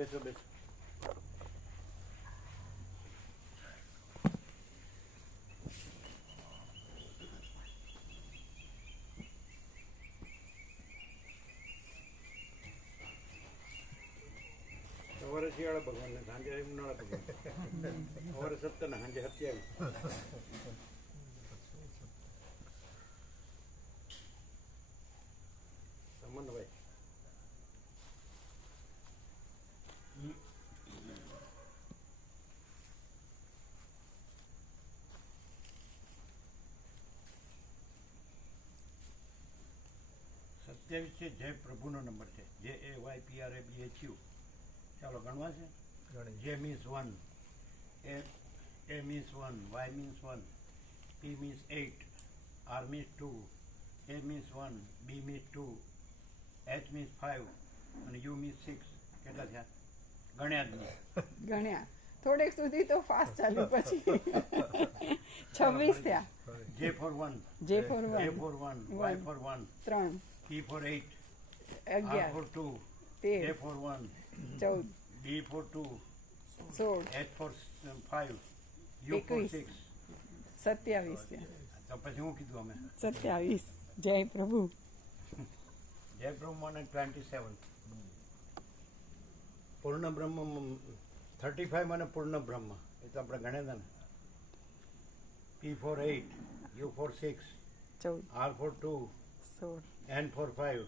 બેસો બેસો. સવારે શિયાળા ભગવાન ને સાંજે ઉનાળા ભગવાન, સવારે 17 ને સાંજે 27. સમન્વય. સત્યાવીસ છે, જય પ્રભુનો નંબર છે. JAYPRABHU. ચાલો ગણવા છે. J means 1, A means 1, Y means 1, P means 8, R means 2, A means 1, B means 2, H means 5 અને U means 6. કેટલા થયા? ગણ્યા જ નહીં. ગણ્યા થોડેક સુધી તો ફાસ્ટ ચાલ્યું, પછી 26 થયા. J for 1, J for 1, A for 1, Y for 1, 3, P for 8, R 11, for 2, A 13, for 1, 14, D for 2, 16, H for 5, U for 6. 27 થયા. તો પછી હું કીધું અમે 27. જય પ્રભુ. જય બ્રહ્મ અને 27. પૂર્ણ બ્રહ્મ 35 અને પૂર્ણ બ્રહ્મ એ તો આપણે ગણ્યા હતા ને. P for 8, U for 6, 14, R for 2, 16, N for 5,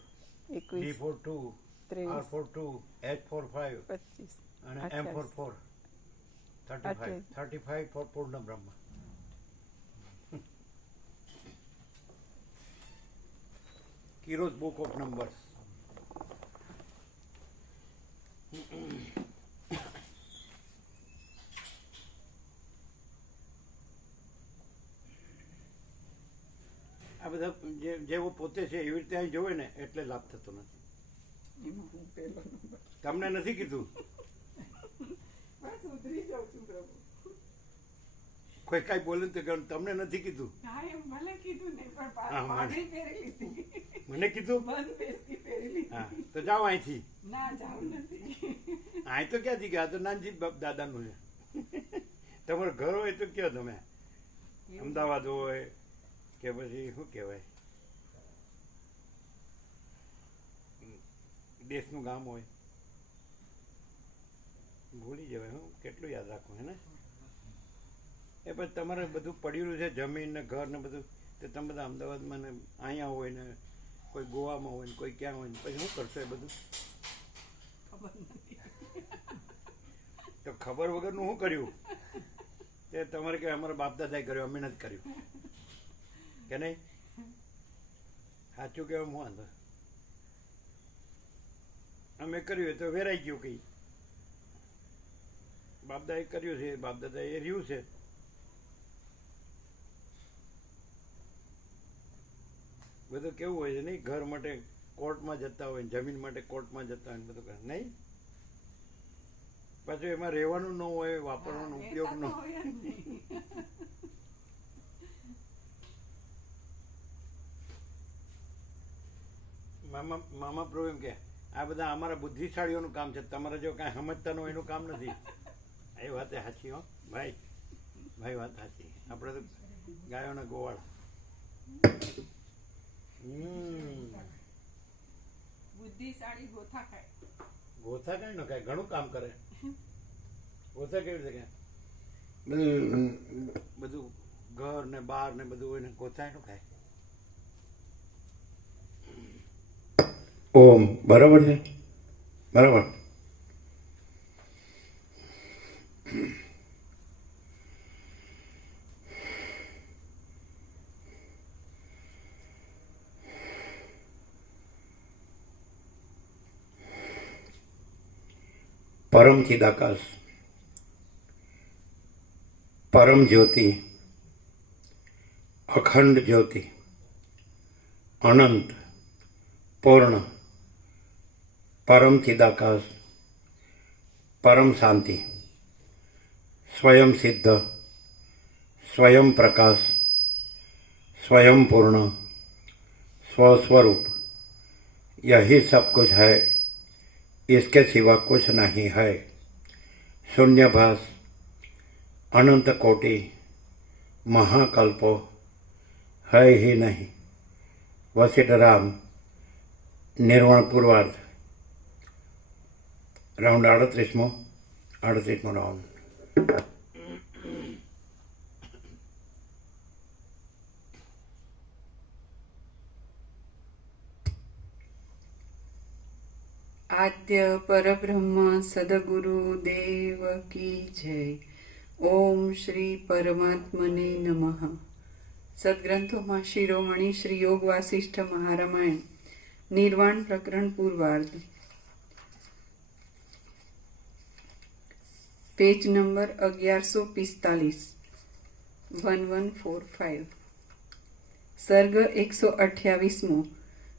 D 21, for 2, R 23, for 2, H for 5 25, અને M for 4. 35 for પૂર્ણ બ્રહ્મ. Kiro's book of numbers. આ બધા જેવો પોતે છે એવી રીતે અહીં જોવે ને એટલે લાભ થતો નથી. તમને નથી કીધું? કોઈ કાંઈ બોલે તો તમને નથી કીધું? મને કીધું? હા, તો જાઓ અહીંથી. અહીં તો ક્યાંથી ગયા? તો નાનજી દાદાનું છે. તમારું ઘર હોય તો કયો તમે, અમદાવાદ હોય કે પછી શું કહેવાય દેશનું ગામ હોય, ભૂલી જવાય. હું કેટલું યાદ રાખું હે ને. એ પછી તમારે બધું પડેલું છે, જમીન ને ઘર ને બધું, તે તમે બધા અમદાવાદમાં ને અહીંયા હોય ને કોઈ ગોવામાં હોય ને કોઈ ક્યાં હોય ને પછી શું કરશો એ બધું? તો ખબર વગરનું શું કર્યું? તે તમારે કે અમારા બાપ દાદાએ કર્યું, અમે નથી કર્યું કે નહીં? સાચું કહેવા વાંધો. અમે કર્યું તો વેરાઈ ગયું. કંઈ બાપદાદાએ કર્યું છે, બાપદાદા એ રહ્યું છે. બધું કેવું હોય છે નહીં? ઘર માટે કોર્ટમાં જતા હોય, જમીન માટે કોર્ટમાં જતા હોય, બધું કરે નહીં? પાછું એમાં રહેવાનું ન હોય, વાપરવાનો ઉપયોગ ન હોય. મામા પ્રભુ એમ કે આ બધા અમારા બુદ્ધિશાળીઓનું કામ છે, તમારે જો કાંઈ સમજતા ન હોય એનું કામ નથી. એ વાત સાચી હો ભાઈ, ભાઈ વાત સાચી. આપણે તો ગાયોના ગોવાળા. બુદ્ધિશાળી ગોથા ખાય. ગોથા કઈ ન ખાય, ઘણું કામ કરે. ગોથા કેવી રીતે ખાય? બધું ઘર ને બાર ને બધું હોય ને ગોથા એનું ખાય. ઓમ બરાબર છે, બરાબર. પરમ ચિદાકાશ, પરમ જ્યોતિ, અખંડ જ્યોતિ, અનંત, પૂર્ણ, પરમ ચિદાકાશ, પરમ શાંતિ, स्वयं सिद्ध, स्वयं प्रकाश, स्वयं पूर्ण, स्वस्वरूप, यही सब कुछ है इसके सिवा कुछ नहीं है। शून्यभास अनंत कोटि महाकल्पो है ही नहीं। वशिष्ठ राम निर्वाण पूर्वार्ध राउंड 38मो राउंड। आद्य परब्रह्म सदगुरु देव की जय। ओम શ્રી પરમાત્મને નમઃ। સદગ્રંથોમાં શિરોમણી શ્રી યોગ વાસિષ્ઠ મહારામાયણ નિર્વાણ પ્રકરણ પૂર્વાર્ધ, પેજ નંબર 1145, 1145, સર્ગ 128મો,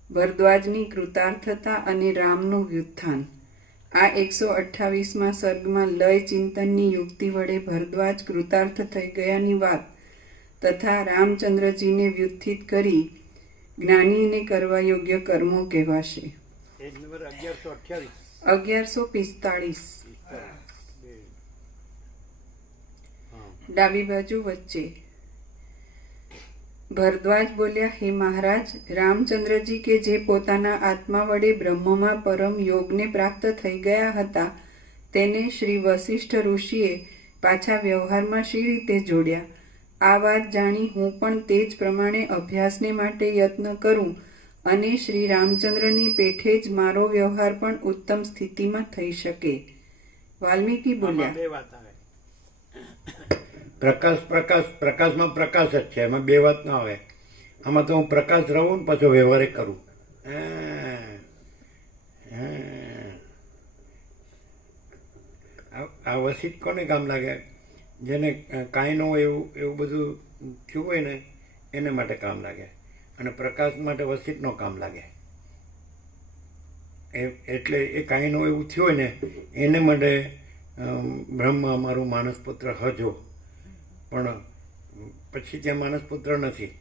ભરદ્વાજની કૃતાર્થતા અને રામનું વ્યુત્થાન। આ 128મા સર્ગમાં લય ચિંતનની યુક્તિ વડે ભરદ્વાજ કૃતાર્થ થઈ ગયાની વાત તથા રામચંદ્રજીને વ્યુત્થિત કરી જ્ઞાનીને કરવા યોગ્ય કર્મો કહેવાશે। 1145, ડાબી બાજુ વચ્ચે। ભરદ્વાજ બોલ્યા, હે મહારાજ, રામચંદ્રજી કે જે પોતાના આત્મા વડે બ્રહ્મમાં પરમ યોગને પ્રાપ્ત થઈ ગયા હતા તેને શ્રી વશિષ્ઠ ઋષિએ પાછા વ્યવહારમાં શી રીતે જોડ્યા? આ વાત જાણી હું પણ તે જ પ્રમાણે અભ્યાસને માટે યત્ન કરું અને શ્રી રામચંદ્રની પેઠે જ મારો વ્યવહાર પણ ઉત્તમ સ્થિતિમાં થઈ શકે। વાલ્મીકી બોલ્યા, પ્રકાશ પ્રકાશ પ્રકાશમાં પ્રકાશ જ છે, એમાં બે વાત ના આવે। આમાં તો હું પ્રકાશ રહું ને પાછો વ્યવહારે કરું। આ વસિત કોને કામ લાગે? જેને કાંઈ ન હોય એવું બધું થયું હોય ને એને માટે કામ લાગે, અને પ્રકાશ માટે વસિત નો કામ લાગે। એટલે એ કાંઈ ન હોય એવું થયું હોય ને એને માટે બ્રહ્મ અમારું માનસપુત્ર હજો, પણ પછી ત્યાં માનસપુત્ર નથી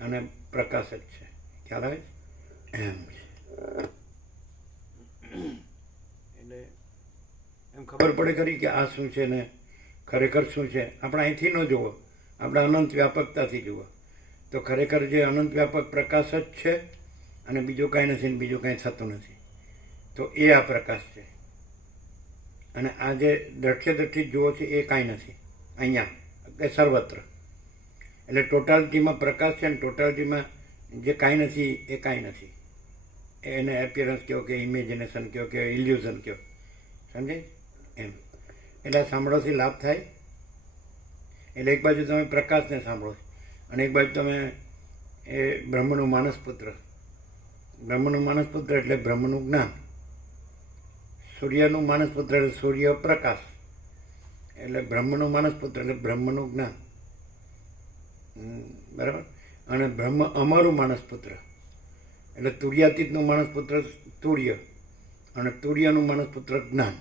અને પ્રકાશ જ છે। ખ્યાલ આવે? એમ છે। એટલે એમ ખબર પડે ખરી કે આ શું છે ને ખરેખર શું છે। આપણે અહીંથી ન જુઓ, આપણે અનંત વ્યાપકતાથી જુઓ તો ખરેખર જે અનંત વ્યાપક પ્રકાશ જ છે અને બીજું કાંઈ નથી ને બીજું કાંઈ થતું નથી, તો એ આ પ્રકાશ છે। અને આ જે દ્રશ્યદર્શિત જુઓ છે એ કાંઈ નથી અહીંયા કે સર્વત્ર। એટલે ટોટાલિટીમાં પ્રકાશ છે ને ટોટાલિટીમાં જે કાંઈ નથી એ કાંઈ નથી। એને એપિયરન્સ કહો કે ઇમેજિનેશન કહો કે ઇલ્યુઝન કહો, સમજાય એમ। એટલે સાંભળવાથી લાભ થાય। એટલે એક બાજુ તમે પ્રકાશને સાંભળો અને એક બાજુ તમે એ બ્રહ્મનું માનસપુત્ર, બ્રહ્મનું માનસપુત્ર એટલે બ્રહ્મનું જ્ઞાન, સૂર્યનું માનસપુત્ર એટલે સૂર્ય પ્રકાશ, એટલે બ્રહ્મનું માનસપુત્ર એટલે બ્રહ્મનું જ્ઞાન, બરાબર। અને બ્રહ્મ અમારું માનસપુત્ર એટલે તુર્યાતીતનું માનસપુત્ર તુર્ય અને તુર્યનું માનસપુત્ર જ્ઞાન।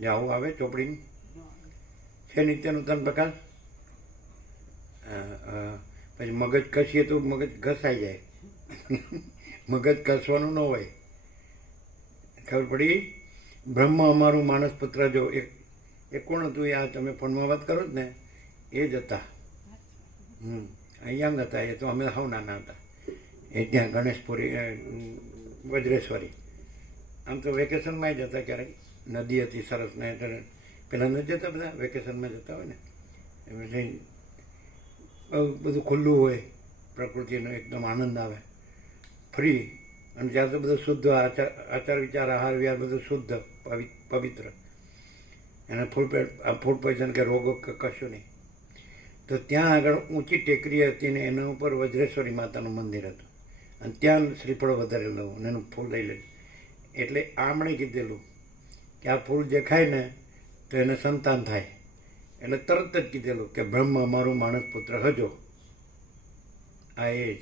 જે આવું આવે ચોપડીની છે નિત્યનું તન પ્રકાશ। પછી મગજ કસીએ તો મગજ ઘસાઈ જાય, મગજ કસવાનું ન હોય, ખબર પડી? બ્રહ્મ અમારું માનસપુત્ર જો એ કોણ હતું? આ તમે ફોનમાં વાત કરો જ ને એ જ હતા। યંગ હતા એ તો, અમે હાવ નાના હતા એ ત્યાં ગણેશપુરી વજ્રેશ્વરી। આમ તો વેકેશનમાં જ હતા, ક્યારેક નદી હતી સરસ ને પેલા ન જતા બધા વેકેશનમાં જતા હોય ને એમ જઈને બધું ખુલ્લું હોય, પ્રકૃતિનો એકદમ આનંદ આવે, ફ્રી। અને ત્યાં તો બધું શુદ્ધ આચાર વિચાર આહાર વિહાર બધું શુદ્ધ પવિત્ર, એને ફૂડ પોઈઝન કે રોગો કે કશું નહીં। તો ત્યાં આગળ ઊંચી ટેકરી હતી ને એના ઉપર વજ્રેશ્વરી માતાનું મંદિર હતું અને ત્યાં શ્રીફળ વધારેલું અને એનું ફૂલ લઈ લે। એટલે આમણે કીધેલું કે આ ફૂલ જે ખાય ને તો એને સંતાન થાય, એટલે તરત જ કીધેલું કે બ્રહ્મ અમારું માનસપુત્ર હજો। આ એ જ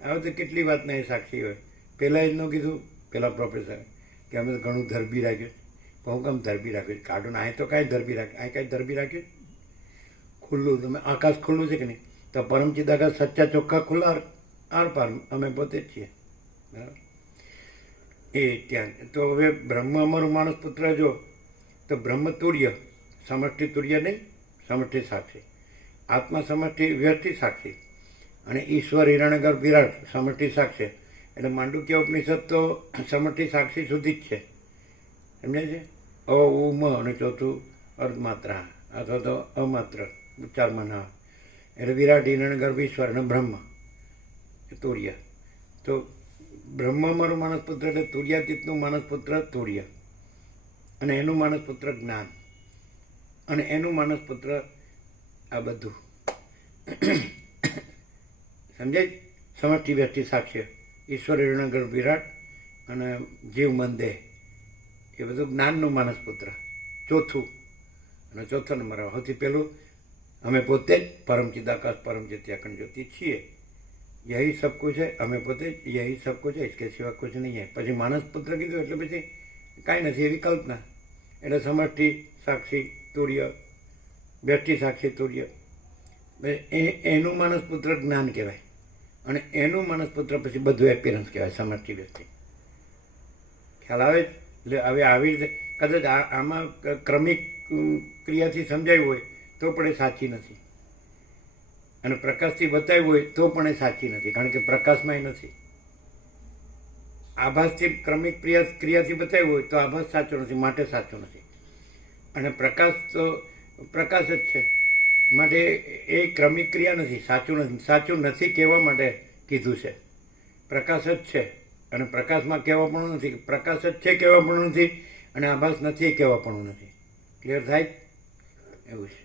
હવે તો કેટલી વાતના એ સાક્ષી હોય। પહેલાં જ ન કીધું, પેલા પ્રોફેસર કે અમે તો ઘણું ધરબી રાખ્યું, પણ હું કામ ધરબી રાખ્યું? કાઢું ને અહીં તો કાંઈ ધરબી રાખ્યું, અહીં કાંઈ ધરબી રાખ્યું? ખુલ્લું, તમે આકાશ ખુલ્લું છે કે નહીં? તો પરમચિત આકાશ સચ્ચા ચોખ્ખા ખુલ્લા આર પાર અમે પોતે જ છીએ, બરાબર। એ ત્યાં તો હવે બ્રહ્મ અમારું માણસ પુત્ર જો તો બ્રહ્મ તુર્ય, સમષ્ટિ તુર્ય નહીં, સમષ્ટિ સાક્ષી. આત્મા સમષ્ટિ વ્યષ્ટિ સાક્ષી અને ઈશ્વર હિરણ્યગર્ભ વિરાટ સમષ્ટિ સાક્ષી. એટલે માંડુક્ય ઉપનિષદ તો સમષ્ટિ સાક્ષી સુધી જ છે, સમજાય છે. અ ઉ મ અને ચોથું અર્ધમાત્રા અથવા તો અમાત્ર ઉચ્ચારમાં ના, એટલે વિરાટ હિરણ્યગર્ભ ઈશ્વર અને બ્રહ્મ તુર્ય. તો બ્રહ્મ અમારું માનસ પુત્ર એટલે તુર્યાતીતનું માનસ પુત્ર તુર્ય, અને એનું માનસ પુત્ર જ્ઞાન, અને એનું માનસ પુત્ર આ બધું સમજાય. સમષ્ટિ વ્યષ્ટિ સાક્ષ્ય, ઈશ્વર હિરણ્યગર્ભ વિરાટ અને જીવ મન દેહ, એ બધું જ્ઞાનનું માનસ પુત્ર ચોથું. અને ચોથો નંબર સૌથી પહેલું અમે પોતે જ પરમ ચિદાકાશ પરમ ચિત્યાખંડ જ્યોતિ છીએ. યહી સબ કુછ છે, અમે પોતે જ યહી સબ કુછ છે, इसके सिवा कुछ नहीं है. પછી માનસ પુત્ર કીધું એટલે પછી કાંઈ નથી, એવી કલ્પના. એટલે સમષ્ટિ સાક્ષી તુર્ય, વ્યષ્ટિ સાક્ષી તુર્ય, એનું માનસ પુત્ર જ્ઞાન કહેવાય, અને એનું માનસ પુત્ર પછી બધું એપિરન્સ કહેવાય સમષ્ટિ વ્યક્તિ. ખ્યાલ આવે? એટલે હવે આવી રીતે કદાચ આમાં ક્રમિક ક્રિયાથી સમજાયું હોય તો પણ એ સાચી નથી, અને પ્રકાશથી બતાવ્યું હોય તો પણ એ સાચી નથી, કારણ કે પ્રકાશમાં એ નથી. આભાસથી ક્રમિક ક્રિયાથી બતાવ્યું હોય તો આભાસ સાચો નથી, માટે સાચો નથી. અને પ્રકાશ તો પ્રકાશ જ છે, માટે એ ક્રમિક ક્રિયા નથી, સાચું નથી. સાચું નથી કહેવા માટે કીધું છે. પ્રકાશ જ છે અને પ્રકાશમાં કહેવા પણ નથી, પ્રકાશ જ છે કહેવા પણ નથી, અને આભાસ નથી કહેવા પણ નથી. ક્લિયર થાય? એવું છે.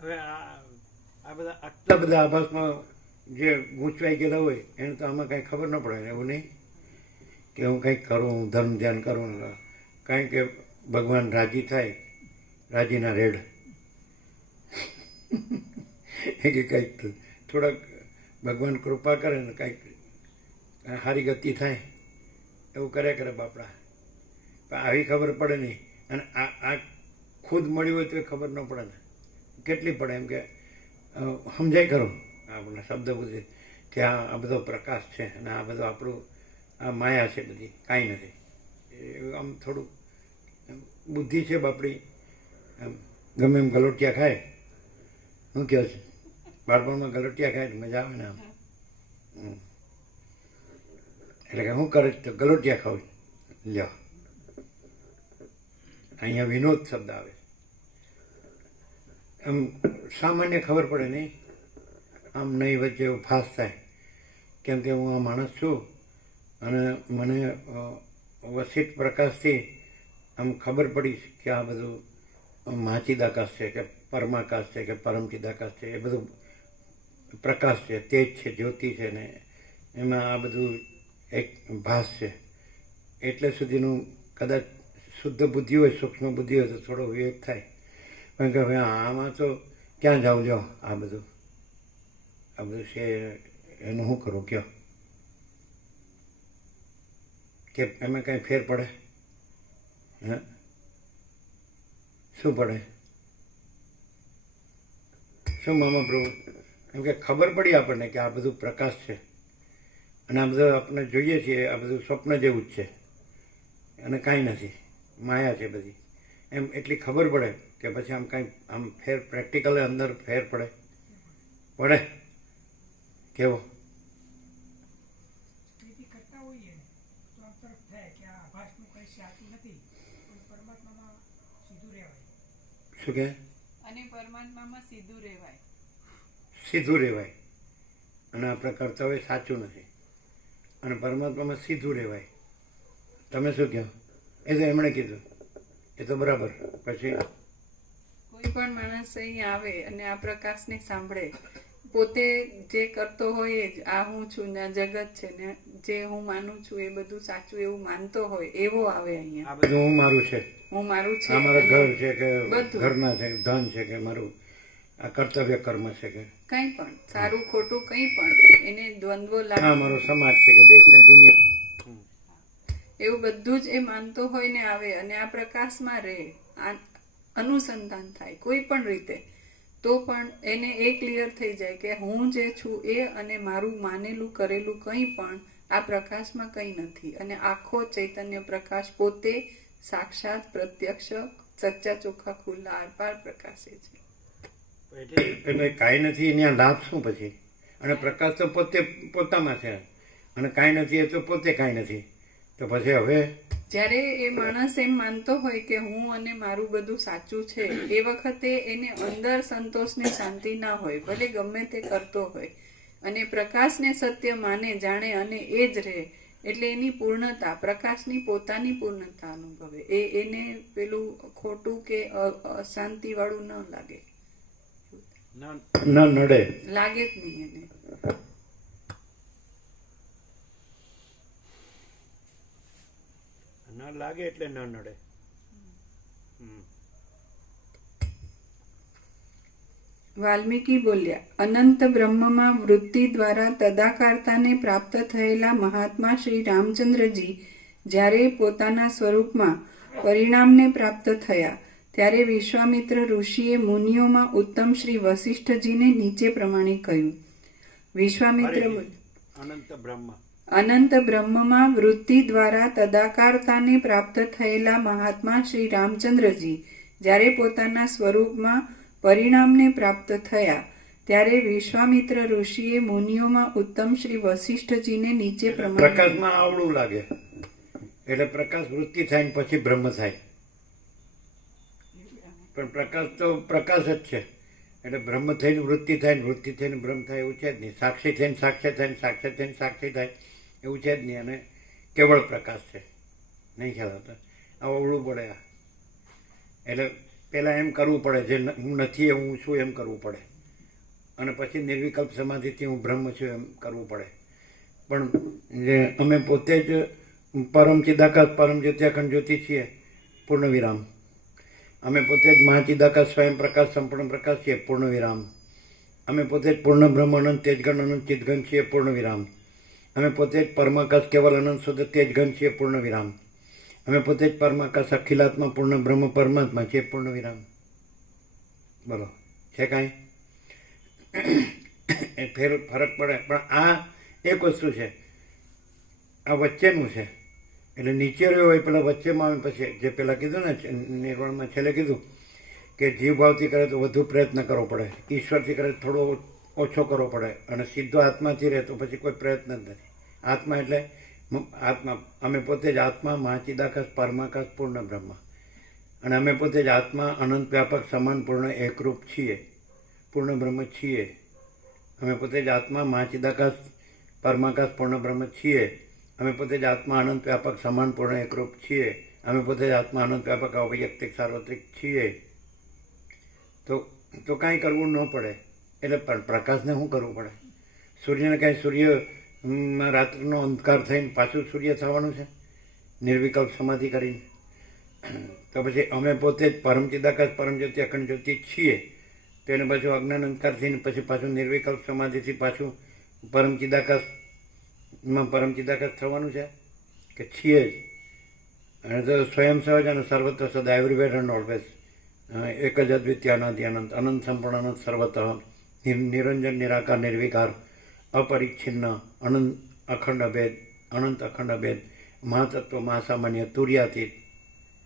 હવે આ બધા આટલા બધા આભાસમાં જે ગૂંચવાઈ ગયેલા હોય એને તો આમાં કાંઈ ખબર ન પડે. એવું નહીં કે હું કંઈક કરું, ધર્મ ધ્યાન કરું, કાંઈ કે ભગવાન રાજી થાય, રાજીના રેડ કે કંઈક થોડાક ભગવાન કૃપા કરે ને કંઈક સારી ગતિ થાય એવું કર્યા કરે બાપડા. પણ આવી ખબર પડે નહીં. અને આ ખુદ મળ્યું હોય તો એ ખબર ન પડે ને, કેટલી પડે એમ કે સમજાય ખરું આપણને શબ્દ બુદ્ધિ કે આ બધો પ્રકાશ છે અને આ બધું આપણું આ માયા છે, બધી કાંઈ નથી. આમ થોડું બુદ્ધિ છે બાપડી, ગમે એમ ગલોટિયા ખાય. શું કહે છે? બાળપણમાં ગલોટિયા ખાય તો મજા આવે ને આમ. એટલે કે શું કરે તો ગલોટિયા ખાવ. લ્યો, અહીંયા વિનોદ શબ્દ આવે. આમ સામાન્ય ખબર પડે નહીં, આમ નહીં વચ્ચે એવું ફાસ થાય. કેમ કે હું આ માણસ છું અને મને વસિત પ્રકાશથી આમ ખબર પડી કે આ બધું મહાચિદાકાશ છે કે પરમાકાશ છે કે પરમચિદાકાશ છે, એ બધું પ્રકાશ છે, તેજ છે, જ્યોતિ છે, ને એમાં આ બધું એક ભાસ છે. એટલે સુધીનું કદાચ શુદ્ધ બુદ્ધિ હોય, સૂક્ષ્મ બુદ્ધિ હોય તો થોડો વિવેક થાય. કારણ કે હવે આમાં તો ક્યાં જાઉં, લ્યો આ બધું છે એનું શું કરું કયો, કે એમાં કાંઈ ફેર પડે? હે, શું પડે? શું મામા પ્રભુ? એમ કે ખબર પડી આપણને કે આ બધું પ્રકાશ છે અને આ બધું આપણે જોઈએ છીએ, આ બધું સ્વપ્ન જેવું જ છે અને કાંઈ નથી, માયા છે બધી, એમ એટલી ખબર પડે કે પછી આમ કાંઈ આમ ફેર પ્રેક્ટિકલ અંદર ફેર પડે? પડે? કેવો? શું કે? અને પરમાત્મામાં સીધું રહેવાય. સીધું રહેવાય. અને આપણે કરતા હોય સાચું નથી, અને પરમાત્મામાં સીધું રહેવાય. તમે શું કહો? એ તો એમણે કીધું, એ તો બરાબર. પછી કોઈ પણ માણસ અહીં આવે અને આ પ્રકાશને સાંભળે, પોતે જે કરતો હોય જ, આ હું છું ને આ જગત છે ને જે હું માનું છું એ બધું સાચું એવું માનતો હોય એવો આવે અહીંયા. આ બધું હું મારું છે, હું મારું છે, આ મારું ઘર છે કે બધું ઘરના છે, ધન છે કે મારું આ કર્તવ્ય કર્મ છે કે કંઈ પણ સારું ખોટું કંઈ પણ એને દ્વંદ્વ આ લાગે, મારો સમાજ છે કે દેશ ને દુનિયા, એવું બધું જ એ માનતો હોય ને આવે અને આ પ્રકાશમાં રહે, આ અનુસંધાન થાય કોઈ પણ રીતે, તો પણ એને એ ક્લિયર થઈ જાય કે હું જે છું એ અને મારું માનેલું કરેલું કંઈ પણ આ પ્રકાશમાં કંઈ નથી, અને આખો ચૈતન્ય પ્રકાશ પોતે સાક્ષાત પ્રત્યક્ષ સચ્ચા ચોખ્ખા ખુલ્લા આરપાર પ્રકાશે છે. એટલે કાંઈ નથી એના લાભ શું પછી? અને પ્રકાશ તો પોતે પોતામાં છે, અને કાંઈ નથી એ તો પોતે કાંઈ નથી. તો પછી હવે જ્યારે એ માણસ એમ માનતો હોય કે હું અને મારું બધું સાચું છે, એ વખતે એને અંદર સંતોષ ને શાંતિ ના હોય, ભલે ગમે તે કરતો હોય, અને પ્રકાશને સત્ય માને જાણે અને એ જ રહે, એટલે એની પૂર્ણતા, પ્રકાશની પોતાની પૂર્ણતા અનુભવે. એને પેલું ખોટું કે અશાંતિ વાળું ન લાગે, ન નડે, લાગે જ નહીં એને. ન લાગે એટલે ન નડે. વાલ્મીકી બોલ્યા, અનંત બ્રહ્મમાં વૃત્તિ દ્વારા તદાકારતાને પ્રાપ્ત થયેલા મહાત્મા શ્રી રામચંદ્રજી જ્યારે પોતાના સ્વરૂપમાં પરિણામને પ્રાપ્ત થયા, ત્યારે વિશ્વામિત્ર ઋષિએ મુનિઓમાં ઉત્તમ શ્રી વશિષ્ઠજીને નીચે પ્રમાણે કહ્યું. વિશ્વામિત્ર અનંત બ્રહ્મમાં વૃત્તિ દ્વારા તદાકારતાને પ્રાપ્ત થયેલા મહાત્મા શ્રી રામચંદ્રજી જ્યારે પોતાના સ્વરૂપમાં પરિણામને પ્રાપ્ત થયા, ત્યારે વિશ્વામિત્ર ઋષિએ મુનિઓમાં ઉત્તમ શ્રી વશિષ્ઠજીને નીચે પ્રમાણે પ્રકાશમાં આવડું લાગે એટલે પ્રકાશ વૃત્તિ થાય ને પછી બ્રહ્મ થાય. પણ પ્રકાશ તો પ્રકાશ જ છે, એટલે બ્રહ્મ થઈને વૃત્તિ થાય ને વૃત્તિ થઈને બ્રહ્મ થાય એવું છે જ નહીં. સાક્ષી થઈને સાક્ષ્ય થાય ને સાક્ષ્ય થઈને સાક્ષી થાય એવું છે જ નહીં. અને કેવળ પ્રકાશ છે, નહીં ખ્યાલ આવતો. આવડવું પડે. એટલે પહેલાં એમ કરવું પડે, જે હું નથી એ હું છું એમ કરવું પડે, અને પછી નિર્વિકલ્પ સમાધિથી હું બ્રહ્મ છું એમ કરવું પડે. પણ જે અમે પોતે જ પરમ ચિદાકાશ પરમ જ્યોતિ અખંડ જ્યોતિ છીએ, પૂર્ણ વિરામ. અમે પોતે જ મહાચિદાકાશ સ્વયં પ્રકાશ સંપૂર્ણ પ્રકાશ છીએ, પૂર્ણ વિરામ. અમે પોતે જ પૂર્ણ બ્રહ્મ અનંત તેજગણ અનંત ચિદગણ છીએ, પૂર્ણ વિરામ. અમે પોતે જ પરમાકાશ કેવલ અનંત શુદ્ધ તેજગણ છીએ, પૂર્ણ વિરામ. અમે પોતે જ પરમાકાશ અખિલાત્મા પૂર્ણ બ્રહ્મ પરમાત્મા છીએ, પૂર્ણ વિરામ. બોલો, છે કાંઈ ફરક પડે? પણ આ એક વસ્તુ છે, આ વચ્ચેનું છે. એટલે નીચે રહ્યો હોય પેલા વચ્ચેમાં આવે. પછી જે પેલા કીધું ને નિર્વાણમાં છેલ્લે કીધું કે જીવભાવથી કરે તો વધુ પ્રયત્ન કરવો પડે, ઈશ્વરથી કરે તો થોડો ઓછો કરવો પડે, અને સીધો આત્માથી રહે તો પછી કોઈ પ્રયત્ન જ નથી. આત્મા એટલે આત્મા. અમે પોતે જ આત્મા મહાચિદાકાશ પરમાકાશ પૂર્ણ બ્રહ્મ, અને અમે પોતે જ આત્મા અનંત વ્યાપક સમાન પૂર્ણ એકરૂપ છીએ, પૂર્ણ બ્રહ્મ છીએ. અમે પોતે જ આત્મા મહાચિદાકાશ પરમાકાશ પૂર્ણ બ્રહ્મ છીએ. અમે પોતે જ આત્મા અનંત વ્યાપક સમાન પૂર્ણ એકરૂપ છીએ. અમે પોતે જ આત્મા અનંત વ્યાપક અવૈયક્તિક સાર્વત્રિક છીએ. તો કાંઈ કરવું ન પડે. એટલે પણ પ્રકાશને શું કરવું પડે? સૂર્યને કાંઈ સૂર્યમાં રાત્રિનો અંધકાર થઈને પાછું સૂર્ય થવાનું છે નિર્વિકલ્પ સમાધિ કરીને? તો પછી અમે પોતે જ પરમ ચિદાકાશ પરમ જ્યોતિ અખંડ જ્યોતિ છીએ, તો એને પાછું અજ્ઞાન અંધકાર થઈને પછી પાછું નિર્વિકલ્પ સમાધિથી પાછું પરમ ચિદાકાશમાં પરમ ચિદાકાશ થવાનું છે કે છીએ જ? અને તો સ્વયં સહજ અને સર્વત્ર સદા એવરીવેર એન્ડ ઓલવેઝ એક જ અદ્વિતીય અનાદિ અનંત અનંત સંપૂર્ણ અનંત સર્વત્ર નિરંજન નિરાકાર નિર્વિકાર અપરિચ્છિન્ન અનંત અખંડ અભેદ અનંત અખંડ અભેદ મહાતત્વ મહાસામાન્ય તુર્યાતીત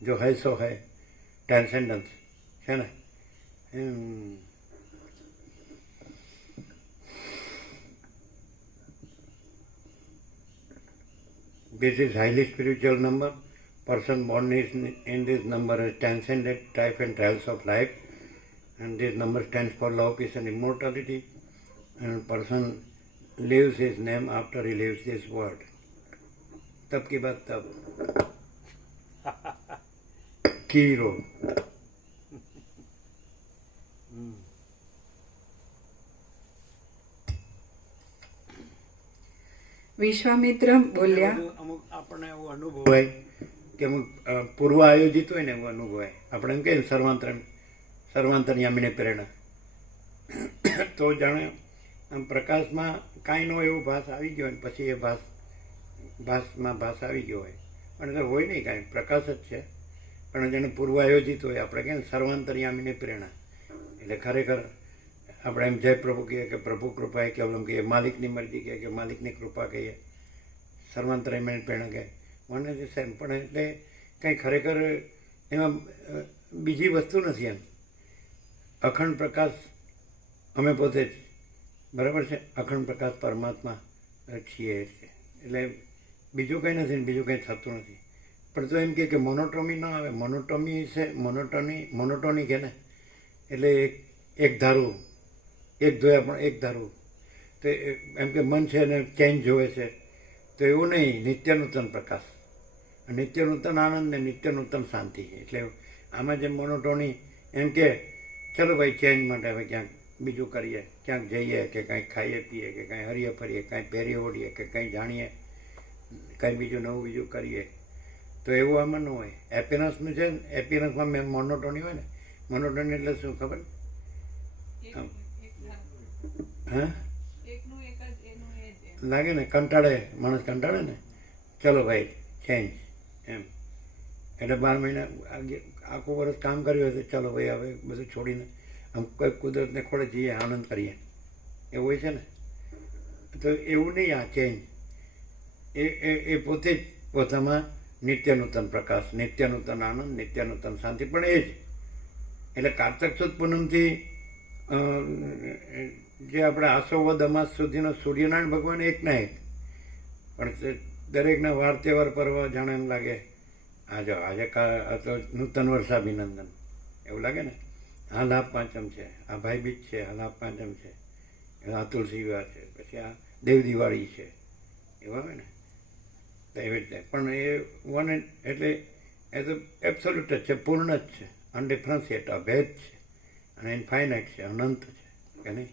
જો હૈ સો હૈ ટ્રાન્સેન્ડન્સ છે ને. This is highly spiritual number. Person born in this number has transcended type and trials of life, and this number stands for love, peace and immortality. And person leaves his name after he leaves this world. तब की बात तब कीरो. વિશ્વામિત્ર બોલ્યા, અમુક આપણને એવો અનુભવ હોય કે અમુક પૂર્વ આયોજિત હોય ને એવો અનુભવ હોય. આપણે એમ કહીએ સર્વાંતરયામીને પ્રેરણા. તો જાણે આમ પ્રકાશમાં કાંઈ નો એવો ભાસ આવી ગયો હોય, પછી એ ભાસમાં ભાસ આવી ગયો હોય, પણ તો હોય નહીં કાંઈ, પ્રકાશ જ છે. પણ જેને પૂર્વ આયોજિત હોય, આપણે કહીએ સર્વાંતરયામીને પ્રેરણા. એટલે ખરેખર આપણે એમ જય પ્રભુ કહીએ કે પ્રભુ કૃપાએ કેવલમ કહીએ, માલિકની મરજી કહીએ કે માલિકની કૃપા કહીએ, સર્વાંતરયામી પ્રેરણા કહે, મને જે સેમ. પણ એટલે કંઈ ખરેખર એમાં બીજી વસ્તુ નથી એમ. અખંડ પ્રકાશ અમે પોતે જ, બરાબર છે, અખંડ પ્રકાશ પરમાત્મા છીએ. એટલે બીજું કંઈ નથી, બીજું કંઈ થતું નથી. પણ તો એમ કે મોનોટોમી ના આવે. મોનોટોમી છે, મોનોટોની કે ને, એટલે એક ધારું, એક ધોયા પણ એક ધારું. તો એમ કે મન છે ને ચેન્જ જોવે છે, તો એવું નહીં. નિત્ય નૂતન પ્રકાશ, નિત્ય નૂતન આનંદ ને નિત્ય નૂતન શાંતિ. એટલે આમાં જે મોનોટોની એમ કે ચલો ભાઈ ચેન્જ માટે હવે ક્યાંક બીજું કરીએ, ક્યાંક જઈએ કે કાંઈક ખાઈએ પીએ કે કાંઈ હરીએ ફરીએ, કાંઈ પહેરીએ ઓઢીએ કે કંઈ જાણીએ, કાંઈ બીજું નવું બીજું કરીએ. તો એવું આમાં ન હોય. હેપીનેસનું છે ને, હેપીનેસમાં મેં મોનોટોની હોય ને. મોનોટોની એટલે શું ખબર? હા, લાગે ને, કંટાળે માણસ, કંટાળે ને, ચલો ભાઈ ચેન્જ એમ. એટલે 12 મહિના આખું વર્ષ કામ કર્યું હોય તો ચલો ભાઈ હવે બધું છોડીને આમ કોઈ કુદરતને ખોળે જઈએ, આનંદ કરીએ, એવું હોય છે ને. તો એવું નહીં. આ ચેન્જ એ પોતે જ પોતામાં નિત્ય નૂતન પ્રકાશ, નિત્ય નૂતન આનંદ, નિત્ય નૂતન શાંતિ. પણ એ જ એટલે કારતક સુદ પૂનમથી જે આપણે આસો વદ અમાસ સુધીનો સૂર્યનારાયણ ભગવાન એકના એક, પણ દરેકના વાર તહેવાર પર્વ જાણે એમ લાગે આજે તો નૂતન વર્ષાભિનંદન એવું લાગે ને. આ લાભ પાંચમ છે, આ ભાઈબીજ છે, આ લાભ પાંચમ છે, આ તુલસી વિવાહ છે, પછી આ દેવ દિવાળી છે, એવા હોય ને. તો એવી રીતે પણ એ વન એટલે એ તો એબ્સોલ્યુટ જ છે, પૂર્ણ જ છે, અનડિફરન્શિએટ, અભેદ છે, અને ઇન્ફાઇનાઇટ છે, અનંત છે કે નહીં.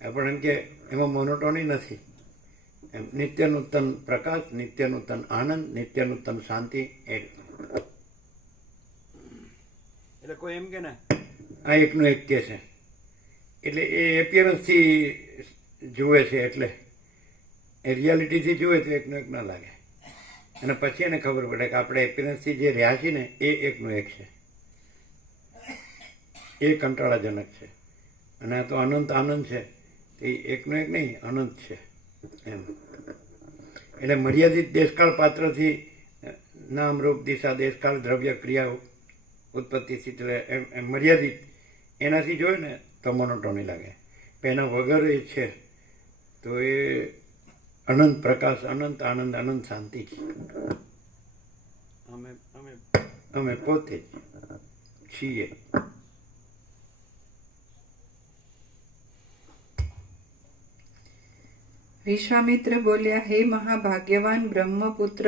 પણ એમ કે એમાં મોનોટોની નથી એમ. નિત્ય નૂતન પ્રકાશ, નિત્ય નૂતન આનંદ, નિત્ય નૂતન શાંતિ. એટલે કોઈ એમ કે ને આ એકનું એક કે છે, એટલે એ એપિયરન્સથી જુએ છે, એટલે એ રિયાલિટીથી જુએ તો એકનું એક ના લાગે. અને પછી એને ખબર પડે કે આપણે એપિયરન્સથી જે રહ્યા છીએ ને એ એકનું એક છે, એ કંટાળાજનક છે. અને આ તો અનંત આનંદ છે, એ એકનો એક નહીં, અનંત છે એમ. એટલે મર્યાદિત દેશકાળ પાત્રથી નામ રૂપ દિશા દેશકાળ દ્રવ્ય ક્રિયા ઉત્પત્તિ સ્થિતિ એમ મર્યાદિત એનાથી જોયું ને તો મોનોટોની લાગે. પણ એના વગર એ છે તો એ અનંત પ્રકાશ, અનંત આનંદ, અનંત શાંતિ છે. અમે પોતે જ છીએ. વિશ્વામિત્ર બોલ્યા, હે મહાભાગ્યવાન બ્રહ્મપુત્ર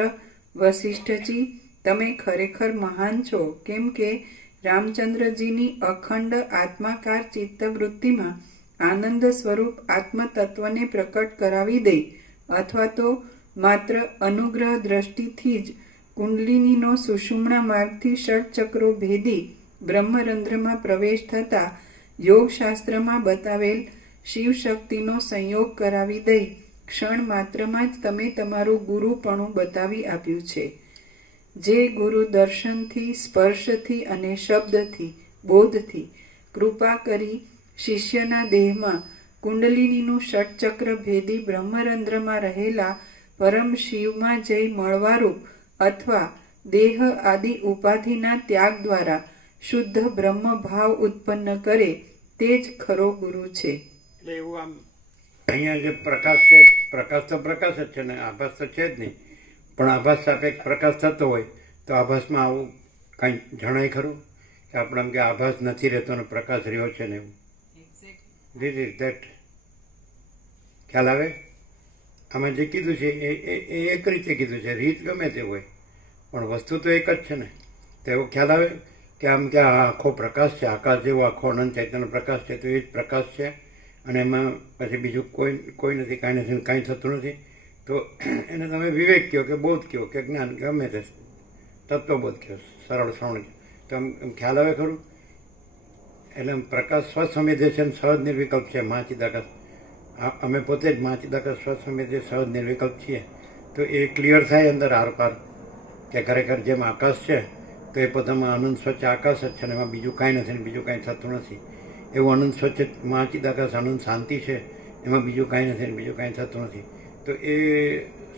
વસિષ્ઠજી, તમે ખરેખર મહાન છો. કેમ કે રામચંદ્રજીની અખંડ આત્માકાર ચિત્તવૃત્તિમાં આનંદ સ્વરૂપ આત્મતત્વને પ્રકટ કરાવી દઈ, અથવા તો માત્ર અનુગ્રહ દ્રષ્ટિથી જ કુંડલિનીનો સુષુમ્ણા માર્ગથી ષટચક્રો ભેદી બ્રહ્મરંધ્રમાં પ્રવેશ થતા યોગશાસ્ત્રમાં બતાવેલ શિવશક્તિનો સંયોગ કરાવી દઈ ક્ષણ માત્રમાં જ તમે તમારું ગુરુપણું બતાવી આપ્યું છે. જે ગુરુ દર્શનથી, સ્પર્શથી અને શબ્દથી, બોધથી કૃપા કરી શિષ્યના દેહમાં કુંડલિનીનું ષટચક્ર ભેદી બ્રહ્મરંધ્રમાં રહેલા પરમ શિવમાં જઈ મળવારૂપ અથવા દેહ આદિ ઉપાધિના ત્યાગ દ્વારા શુદ્ધ બ્રહ્મ ભાવ ઉત્પન્ન કરે તે જ ખરો ગુરુ છે. એટલે એવું આમ અહીંયા જે પ્રકાશ છે, પ્રકાશ તો પ્રકાશ જ છે ને, આભાસ તો છે જ નહીં. પણ આભાસ સાપેક્ષ પ્રકાશ થતો હોય તો આભાસમાં આવું કાંઈ જણાય ખરું કે આપણે એમ કે આભાસ નથી રહેતો અને પ્રકાશ રહ્યો છે ને એવું? This is that. ખ્યાલ આવે? આમાં જે કીધું છે એ એક રીતે કીધું છે, રીત ગમે તે હોય પણ વસ્તુ તો એક જ છે ને. તો એવો ખ્યાલ આવે કે આમ કે આ આખો પ્રકાશ છે, આકાશ જેવો આખો અનંત ચૈતન્ય પ્રકાશ છે, તો એ જ પ્રકાશ છે અને એમાં પછી બીજું કોઈ નથી, કાંઈ નથી, કાંઈ થતું નથી. તો એને તમે વિવેક કહો કે બોધ કહો કે જ્ઞાન, ગમે તે તત્વબોધ કહો, સરળ શ્રવણ. તો આમ ખ્યાલ આવે ખરું? એટલે પ્રકાશ સ્વસંવેદનશીલ સહજ નિર્વિકલ્પ છે. મહાચિદાકાશ અમે પોતે જ મહાચિદાકાશ સ્વસંવેદનશીલ સહજ નિર્વિકલ્પ છીએ. તો એ ક્લિયર થાય અંદર આરપાર કે ખરેખર જેમ આકાશ છે તો એ પોતામાં આનંદ સ્વચ્છ આકાશ જ છે ને એમાં બીજું કાંઈ નથી ને બીજું કાંઈ થતું નથી. એવું અનંત સ્વચ્છ મહાચિદાકાશ અનંત શાંતિ છે, એમાં બીજું કાંઈ નથી, બીજું કાંઈ થતું નથી. તો એ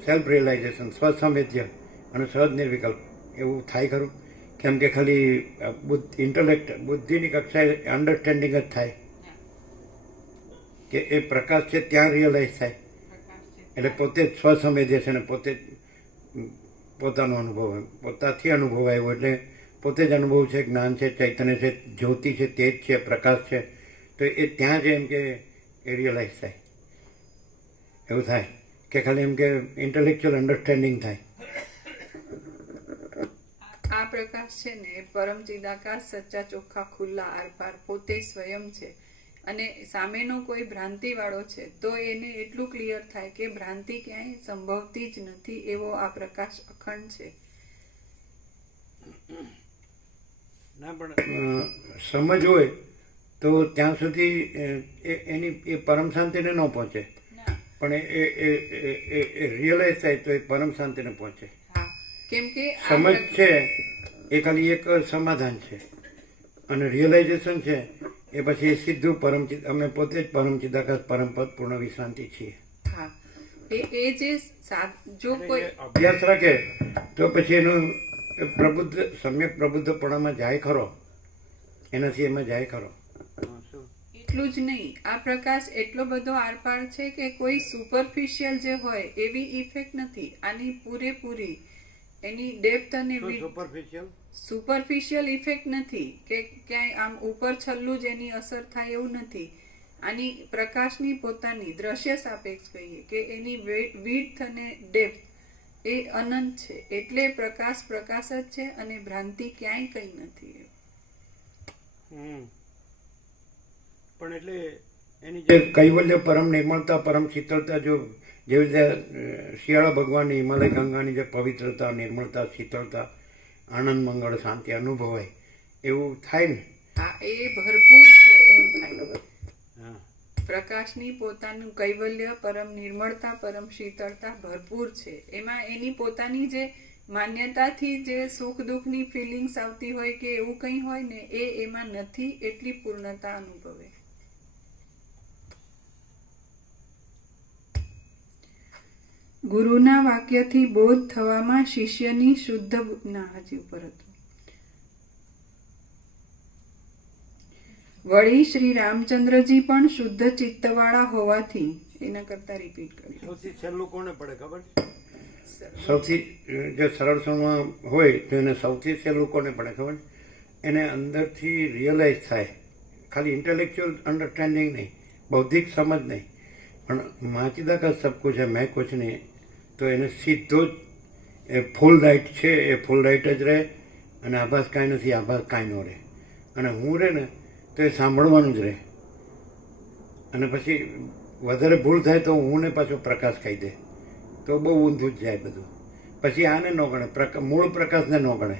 સેલ્ફ રિયલાઇઝેશન, સ્વસંવેદ્ય અને સહજ નિર્વિકલ્પ એવું થાય ખરું? કેમ કે ખાલી ઇન્ટેલેક્ટ બુદ્ધિની કક્ષાએ અન્ડરસ્ટેન્ડિંગ જ થાય કે એ પ્રકાશ છે ત્યાં રિયલાઇઝ થાય, એટલે પોતે જ સ્વસંવેદ્ય છે ને પોતે જ પોતાનો અનુભવ પોતાથી અનુભવાય એવો, એટલે પોતે જ અનુભવ છે, જ્ઞાન છે, ચૈતન્ય છે, જ્યોતિ છે, તેજ છે, પ્રકાશ છે. તો એ ત્યાં જ એમ કે એ રિયલાઇઝ થાય, એવું થાય કે ખાલી એમ કે ઇન્ટેલેક્ચ્યુઅલ અન્ડરસ્ટેન્ડિંગ થાય. આ પ્રકાશ છે ને એ પરમ ચિદાકાશ, સચ્ચા ચોખ્ખા ખુલ્લા આરપાર પોતે સ્વયં છે. અને સામેનો કોઈ ભ્રાંતિ વાળો છે તો એને એટલું ક્લિયર થાય કે ભ્રાંતિ ક્યાંય સંભવતી જ નથી, એવો આ પ્રકાશ અખંડ છે. ના પણ સમજ હોય તો ત્યાં સુધી એની એ પરમ શાંતિને ન પહોંચે, પણ એ રિયલાઇઝ થાય તો એ પરમ શાંતિને પહોંચે. કેમ કે સમજ છે એ ખાલી એક સમાધાન છે, અને રિયલાઇઝેશન છે એ પછી એ સીધું પરમચિત, અમે પોતે જ પરમ ચિદાકાશ પરમ પદ પૂર્ણ વિશ્રાંતિ છીએ. એ જે જો કોઈ અભ્યાસ રાખે તો પછી એનું પ્રબુદ્ધ સમ્યક પ્રબુદ્ધપણામાં જાય ખરો, એનાથી એમાં જાય ખરો. એટલું જ નહીં, આ પ્રકાશ એટલો બધો આરપાર છે કે કોઈ સુપરફિશિયલ જે હોય એવી ઇફેક્ટ નથી. આની પૂરેપૂરી એની ડેપ્થ અને સુપરફિશિયલ ઇફેક્ટ નથી કે ક્યાંય આમ ઉપર છલ્લું જ એની અસર થાય એવું નથી. આની પ્રકાશની પોતાની દ્રશ્ય સાપેક્ષ કહીએ કે એની વિડ્થ અને ડેપ્થ એ અનંત છે, એટલે પ્રકાશ પ્રકાશ જ છે અને ભ્રાંતિ ક્યાંય કઈ નથી. પણ એટલે એની જે કૈવલ્ય પરમ નિર્મળતા, પરમ શીતળતા, જો જેવી રીતે શિયાળા ભગવાનની હિમાલય ગંગાની જે પવિત્રતા, નિર્મળતા, શીતળતા, આનંદ, મંગળ, શાંતિ અનુભવાય એવું થાય ને. એ ભરપૂર છે એમ થાય. પ્રકાશની પોતાનું કૈવલ્ય, પરમ નિર્મળતા, પરમ શીતળતા ભરપૂર છે. એમાં એની પોતાની જે માન્યતાથી જે સુખ દુઃખની ફિલિંગ્સ આવતી હોય કે એવું કંઈ હોય ને એ એમાં નથી, એટલી પૂર્ણતા અનુભવે. ગુરુના વાક્યથી બોધ થવામાં શિષ્યની શુદ્ધ હજી ઉપર હતું. વળી શ્રી રામચંદ્રજી પણ શુદ્ધ ચિત્તવાળા હોવાથી, એના કરતા રિપીટ કરી. સૌથી સહેલું કોને પડે ખબર? સૌથી જે સરળતામાં હોય તો એને સૌથી સહેલું કોને પડે ખબર? એને અંદરથી રિયલાઇઝ થાય, ખાલી ઇન્ટેલેક્ચ્યુઅલ અન્ડરસ્ટેન્ડિંગ નહીં, બૌદ્ધિક સમજ નહીં, પણ મહાચિદાકાશ સબ કુછ હૈ મેં કુછ નહીં, તો એને સીધો જ એ ફૂલ રાઈટ છે એ ફૂલ રાઈટ જ રહે, અને આભાસ કાંઈ નથી, આભાસ કાંઈ ન રહે, અને હું રહે ને તો એ સાંભળવાનું જ રહે. અને પછી વધારે ભૂલ થાય તો હું ને પાછો પ્રકાશ કહી દે તો બહુ ઊંધું જ જાય બધું. પછી આને ન ગણે, મૂળ પ્રકાશને ન ગણે,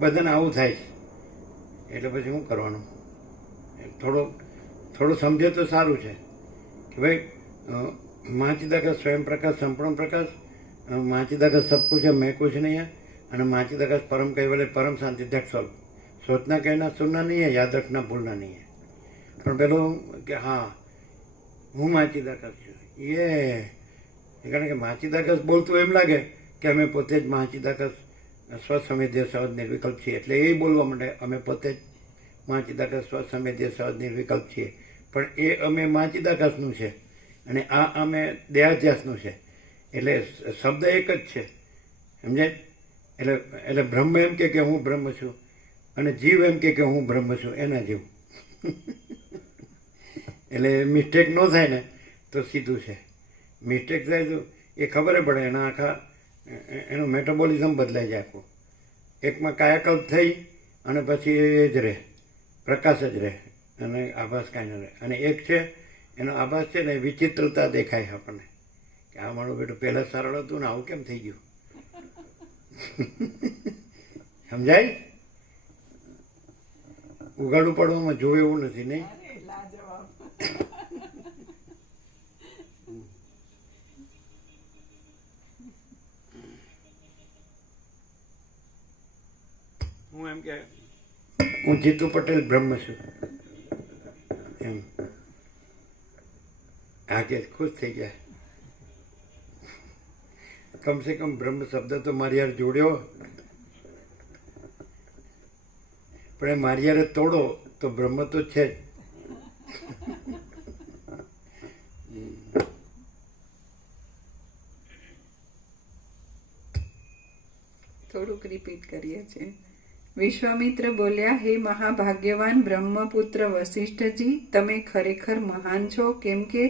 બધાને આવું થાય. એટલે પછી શું કરવાનું? થોડું સમજે તો સારું છે કે ભાઈ મહાચિદાકાશ સ્વયં પ્રકાશ, સંપૂર્ણ પ્રકાશ, મહાચિદાકાશ સબ કુછ है मैं कुछ नहीं है, અને મહાચિદાકાશ પરમ કૈવલ્ય, પરમ શાંતિ, ધેટ્સ ઓલ. सोचना कहना सुनना नहीं है, याद रखना भूलना नहीं है. પણ પેલું કે હા હું મહાચિદાકાશ છું, કારણ કે મહાચિદાકાશ બોલતું એમ લાગે કે અમે પોતે જ મહાચિદાકાશ સ્વસંવેદ્ય સહજ નિર્વિકલ્પ છીએ, એટલે એ બોલવા માંડે અમે પોતે જ મહાચિદાકાશ સ્વસંવેદ્ય સહજ નિર્વિકલ્પ છીએ. પણ એ અમે મહાચિદાકાશનું છે અને આ અમે દેહાધ્યાસનું છે, એટલે શબ્દ એક જ છે, સમજાય? એટલે બ્રહ્મ એમ કે હું બ્રહ્મ છું અને જીવ એમ કે હું બ્રહ્મ છું, એના જેવું. એટલે મિસ્ટેક ન થાય ને તો સીધું છે. મિસ્ટેક થાય તો એ ખબર પડે, એના આખા એનું મેટાબોલિઝમ બદલાઈ જાય આખું. એકમાં કાયાકલ્પ થઈ અને પછી એ જ રહે, પ્રકાશ જ રહે, અને આભાસ કાંઈ ન રહે. અને એક છે એનો આભાસ છે ને વિચિત્રતા દેખાય આપણને કે આ મારું બેટું પહેલાં સરળ હતું ને આવું કેમ થઈ ગયું. સમજાય? ઉગાડું પાડવામાં જોવે એવું નથી, નહીં? હું એમ કે હું જીતુ પટેલ બ્રહ્મ છું, એમ આ કે ખુશ થઈ ગયા. કમસે કમ બ્રહ્મ શબ્દ તો મારી યાર જોડ્યો, પણ એ મારી યારે તોડો તો બ્રહ્મ તો છે જ. થોડુંક રિપીટ કરીએ છીએ. વિશ્વામિત્ર બોલ્યા, હે મહાભાગ્યવાન બ્રહ્મપુત્ર વશિષ્ઠજી, તમે ખરેખર મહાન છો, કેમ કે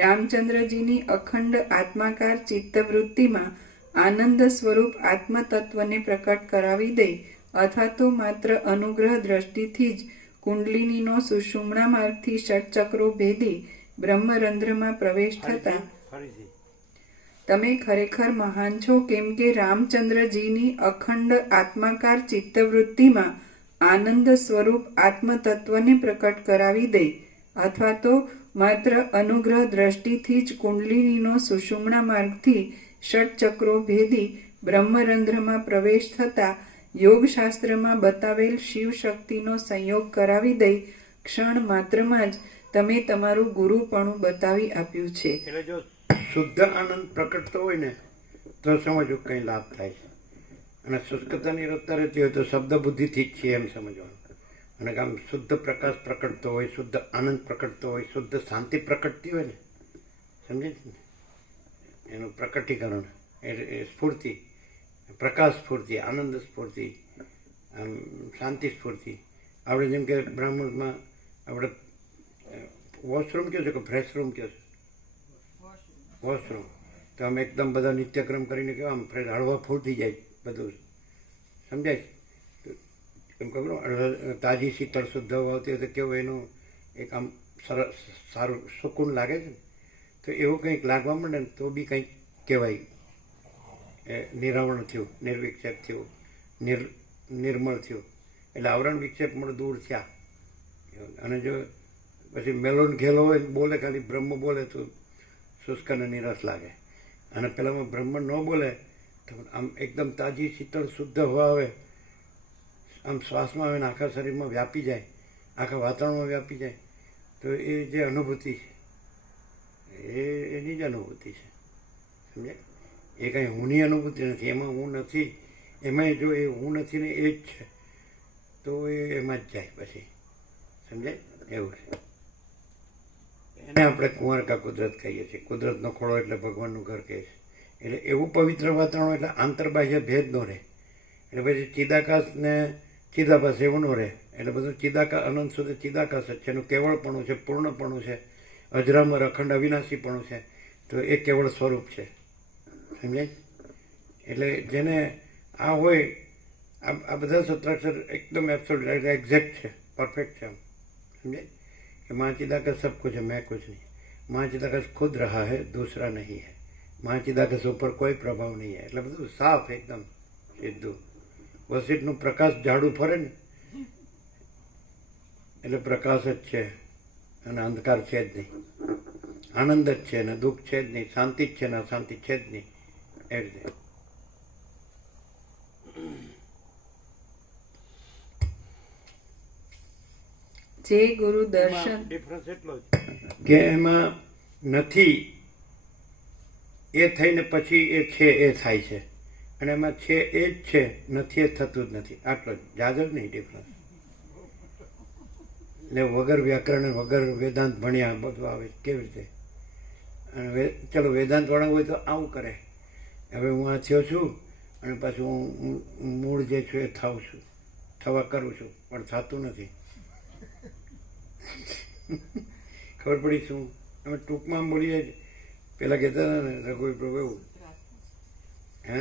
રામચંદ્રજીની અખંડ આત્માકાર ચિત્તવૃત્તિમાં આનંદ સ્વરૂપ આત્મતત્વને પ્રકટ કરાવી દઈ અથવા તો માત્ર અનુગ્રહ દ્રષ્ટિથી જ કુંડલિનીનો સુષુમ્ણા માર્ગથી ષટચક્રો ભેદી બ્રહ્મરંધ્રમાં પ્રવેશ થતા તમે ખરેખર મહાન છો, કેમ કે રામચંદ્રજીની અખંડ આત્માકાર ચિત્તવૃત્તિમાં આનંદ સ્વરૂપ આત્મતત્વને પ્રકટ કરાવી દઈ અથવા તો માત્ર અનુગ્રહ દ્રષ્ટિથી જ કુંડલિનીનો સુષુમ્ણા માર્ગથી ષટચક્રો ભેદી બ્રહ્મરંધ્રમાં પ્રવેશ થતા યોગશાસ્ત્રમાં બતાવેલ શિવ શક્તિનો સંયોગ કરાવી દઈ ક્ષણ માત્રમાં જ તમે તમારું ગુરુપણું બતાવી આપ્યું છે. એટલે જો શુદ્ધ આનંદ પ્રકટતો હોય ને તો સમજો કંઈ લાભ થાય છે, અને શુષ્કતાની રત્તા રહેતી હોય તો શબ્દ બુદ્ધિથી જ છે એમ સમજવાનું. અને આમ શુદ્ધ પ્રકાશ પ્રકટતો હોય, શુદ્ધ આનંદ પ્રકટતો હોય, શુદ્ધ શાંતિ પ્રકટતી હોય ને, સમજે છે ને, એનું પ્રકટીકરણ એ સ્ફૂર્તિ, પ્રકાશ સ્ફૂર્તિ, આનંદ સ્ફૂર્તિ, આમ શાંતિ સ્ફૂર્તિ. આપણે જેમ કે બ્રાહ્મણમાં આપણે વોશરૂમ કહો છો કે ફ્રેશ રૂમ કહો છો? વોશરૂમ. તો આમ એકદમ બધા નિત્યક્રમ કરીને કેવા આમ ફ્રેશ હળવા ફૂલ થઈ જાય બધું, સમજાય? એમ કહું તાજી શીતળ શુદ્ધ આવતી હોય તો કેવું એનું એક આમ સરસ સારું સુકૂન લાગે છે ને. તો એવું કંઈક લાગવા માંડે ને તો બી કંઈક કહેવાય નિરાવરણ થયું, નિર્વિક્ષેપ થયું, નિર્મળ થયું. એટલે આવરણ વિક્ષેપ પણ દૂર થયા. અને જો પછી મેલોન ઘેલો હોય બોલે, ખાલી બ્રહ્મ બોલે તો શુષ્ક અને નિરસ લાગે. અને પેલામાં બ્રહ્મ ન બોલે તો આમ એકદમ તાજી શીતળ શુદ્ધ હવા આવે, આમ શ્વાસમાં આવે ને આખા શરીરમાં વ્યાપી જાય, આખા વાતાવરણમાં વ્યાપી જાય. તો એ જે અનુભૂતિ છે એની જ અનુભૂતિ છે, સમજાય? એ કંઈ હુંની અનુભૂતિ નથી, એમાં હું નથી. એમાંય જો એ હું નથી ને એ જ છે તો એ એમાં જ જાય પછી, સમજાય? એવું છે. એને આપણે કુંવારકા કુદરત કહીએ છીએ. કુદરતનો ખોળો એટલે ભગવાનનું ઘર કહે છે. એટલે એવું પવિત્ર વાતાવરણ એટલે આંતરબાહ્ય ભેદ ન રહે. એટલે પછી ચિદાકાશ ને ચિદાભાસ એવું ન રહે. એટલે બધું ચિદાકાશ અનંત સુધી ચિદાકાશ જ છે, એનું કેવળપણું છે, પૂર્ણપણું છે, અજરામર અખંડ અવિનાશીપણું છે. તો એ કેવળ સ્વરૂપ છે, સમજાય? એટલે જેને આ હોય, આ બધા સત્રાક્ષર એકદમ એબ્સોલ્યુટ એક્ઝેક્ટ છે, પરફેક્ટ છે, સમજાય? कि माँ चिदाकाश सब कुछ है, मैं कुछ नहीं. माँ चिदाकाश खुद रहा है, दूसरा नहीं है. माँ चिदाकाश ઉપર કોઈ પ્રભાવ નહીં है. એટલે બધું સાફ એકદમ સીધું. વશિષ્ઠનું પ્રકાશ ઝાડુ ફરે ને એટલે પ્રકાશ જ છે અને અંધકાર છે જ નહીં. આનંદ જ છે ને દુઃખ છે જ નહીં, શાંતિ જ છે ને અશાંતિ છે જ નહીં. એ રીતે જે ગુરુ દર્શન ડિફરન્સ એટલો જ કે એમાં નથી એ થઈને પછી એ છે એ થાય છે, અને એમાં છે એ જ છે, નથી એ થતું જ નથી. આટલો જ, જાજો જ નહીં ડિફરન્સ. એટલે વગર વ્યાકરણ વગર વેદાંત ભણ્યા બધું આવે કેવી રીતે? અને ચલો વેદાંત વાળા હોય તો આવું કરે, હવે હું આ થયો છું અને પાછું હું મૂળ જે છું એ થાઉં છું, થવા કરું છું, પણ થતું નથી. ખબર પડી શું? અમે ટૂંકમાં બોલીએ. પેલા કહેતા હતા ને રઘુવી પ્રભુ એવું, હે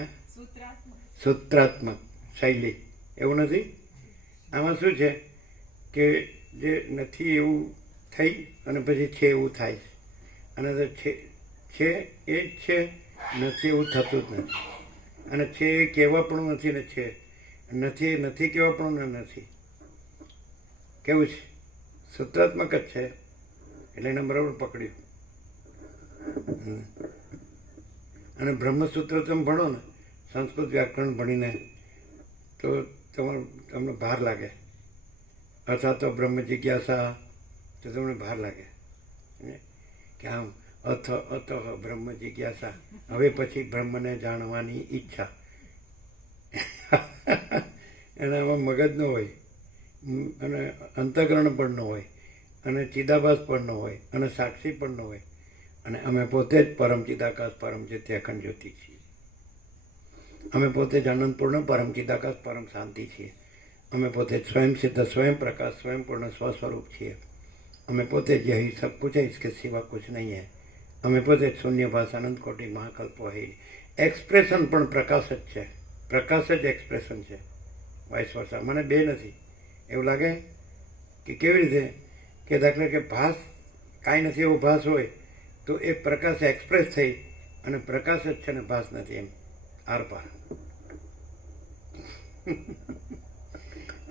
સૂત્રાત્મક શૈલી, એવું નથી. આમાં શું છે કે જે નથી એવું થઈ અને પછી છે એવું થાય છે, અને છે એ જ છે, નથી એવું થતું જ નથી. અને છે એ કહેવા પણ નથી ને છે, નથી કહેવા પણ નથી. કેવું છે? સૂત્રાત્મક જ છે. એટલે એને બરાબર પકડ્યું. અને બ્રહ્મસૂત્ર તમે ભણો ને સંસ્કૃત વ્યાકરણ ભણીને તો તમને ભાર લાગે. અથવા તો બ્રહ્મ જિજ્ઞાસા, તો તમને ભાર લાગે કે આમ અથ અતઃ બ્રહ્મ જિજ્ઞાસા, હવે પછી બ્રહ્મને જાણવાની ઈચ્છા. એનામાં મગજ ન હોય અને અંતઃકરણ પણ ન હોય અને ચિદાભાસ પણ ન હોય અને સાક્ષી પણ ન હોય, અને અમે પોતે જ પરમ ચિદાકાશ પરમ જ્યોતિ અખંડ જ્યોતિ છીએ. અમે પોતે જ આનંદપૂર્ણ પરમ ચિદાકાશ પરમ શાંતિ છીએ. અમે પોતે જ સ્વયં સિદ્ધ સ્વયં પ્રકાશ સ્વયં પૂર્ણ સ્વસ્વરૂપ છીએ. અમે પોતે જ યહી સબ कुछ है, इसके सिवा कुछ नहीं है. અમે પોતે જ શૂન્યભાસ અનંત કોટી મહાકલ્પો હે. એક્સપ્રેશન પણ પ્રકાશ જ છે, પ્રકાશ જ એક્સપ્રેશન છે, વાઇસ વર્સા. મને બે નથી. એવું લાગે કે કેવી રીતે કે દાખલા કે ભાસ કાંઈ નથી એવો ભાસ હોય તો એ પ્રકાશ એક્સપ્રેસ થઈ અને પ્રકાશ જ છે ને ભાસ નથી, એમ આરપાર.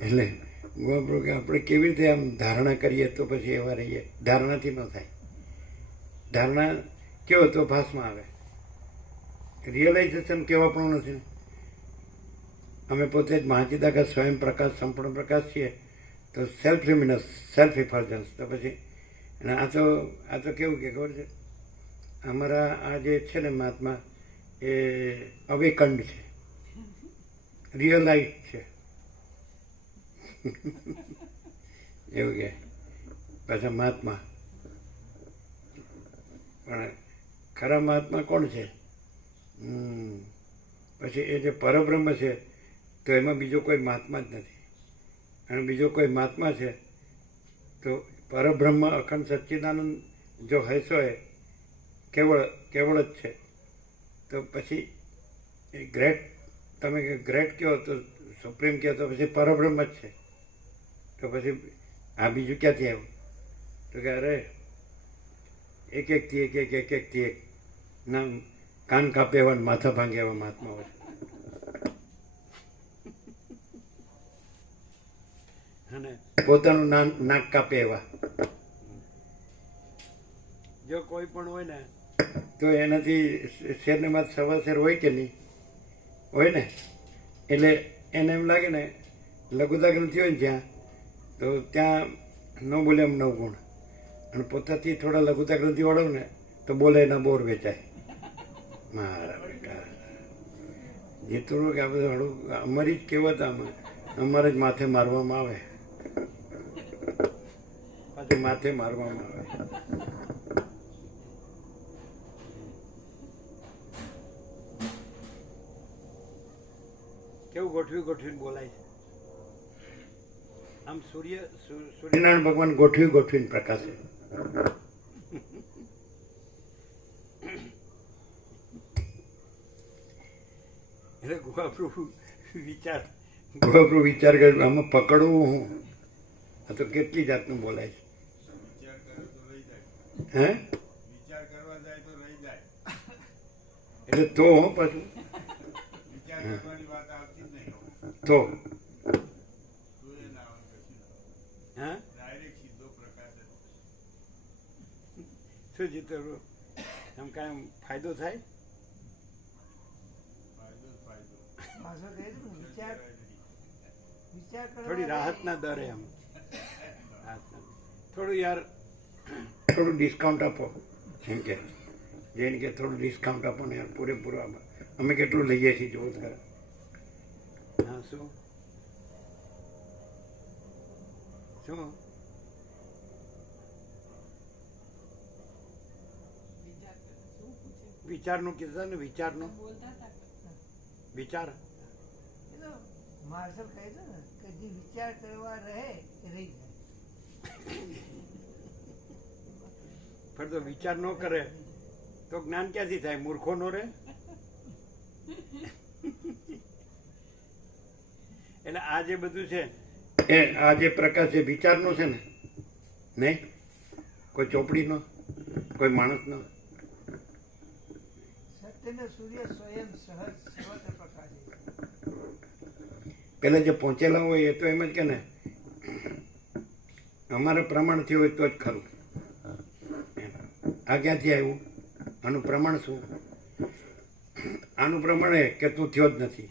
એટલે ગોપ્રો કે આપણે કેવી રીતે આમ ધારણા કરીએ તો પછી એવા રહીએ. ધારણાથી ન થાય. ધારણા કેવો તો ભાસમાં આવે. રિયલાઇઝેશન કેવા પણ નથી. અમે પોતે જ મહાચિદાકાશ સ્વયં પ્રકાશ સંપૂર્ણ પ્રકાશ છીએ, તો સેલ્ફ લ્યુમિનસ સેલ્ફ ઇફલ્જન્સ. તો પછી આ તો કેવું કે ખબર છે, અમારા આ જે છે ને મહાત્મા એ અવેકંડ છે, રિયલાઇઝ છે. એવું કે પાછા મહાત્મા. પણ ખરા મહાત્મા કોણ છે? પછી એ જે પરબ્રહ્મ છે તો એમાં બીજો કોઈ મહાત્મા જ નથી. અને બીજો કોઈ મહાત્મા છે તો પરબ્રહ્મ અખંડ સચ્ચિદાનંદ જો હૈસો એ કેવળ જ છે. તો પછી એ ગ્રેટ, તમે ગ્રેટ કહો તો સુપ્રીમ કહો તો પછી પરબ્રહ્મ જ છે. તો પછી આ બીજું ક્યાંથી આવ્યું? તો કે અરે એકથી એક ના કાન કાપે એવા માથા ભાંગે એવા મહાત્મા હોય. અને પોતાનું નાક કાપે એવા જો કોઈ પણ હોય ને તો એનાથી શેરને બાદ સવા શેર હોય કે નહીં હોય ને, એટલે એને એમ લાગે ને લઘુતા ગ્રંથિ હોય ને જ્યાં, તો ત્યાં ન બોલે એમ 9 ગુણ. અને પોતાથી થોડા લઘુતા ગ્રંથિ વળો ને તો બોલે એના બોર વેચાય. મારા બેટા જેટલું કે આ બધું હળું અમારી જ કહેવત, આમાં અમારે જ માથે મારવામાં આવે, પાછું માથે મારવામાં આવે. કેવું ગોઠવીને બોલાય છે. આમ સૂર્યનારાયણ ભગવાન ગોઠવીને પ્રકાશે. એટલે ગોવાપ્રભુ વિચાર કરે આમાં પકડવું હું. આ તો કેટલી જાતનું બોલાય છે. હે એટલે તો હું પાછું તો હા શું જીતેલું આમ કાંઈ ફાયદો થાય? થોડી રાહતના દરે એમ થોડું યાર થોડું ડિસ્કાઉન્ટ આપો એમ કે જેને કે થોડું ડિસ્કાઉન્ટ આપો ને યાર પૂરેપૂરો. અમે કેટલું લઈએ છીએ જોવો ખરા. હા શું વિચારનું કીધું ને, વિચારનું વિચાર માર્શલ કહે છે ને કે જે વિચાર કરવા રહે એ રહી જાય. પણ તો વિચાર ન કરે તો જ્ઞાન ક્યાંથી થાય? મૂર્ખો નો રહે. એટલે આ જે બધું છે એ આ જે પ્રકાશ છે વિચારનો છે ને, નહીં કોઈ ચોપડીનો, કોઈ માણસનો. સત્યનો સૂર્ય સ્વયં સહજ સર્વત્ર પ્રકાશે. પેલા જે પહોંચેલા હોય એ તો એમ જ કે ને અમારે પ્રમાણથી હોય તો જ ખરું. આ ક્યાંથી આવ્યું? આનું પ્રમાણ શું? આનું પ્રમાણ એ કે તું થયો જ નથી.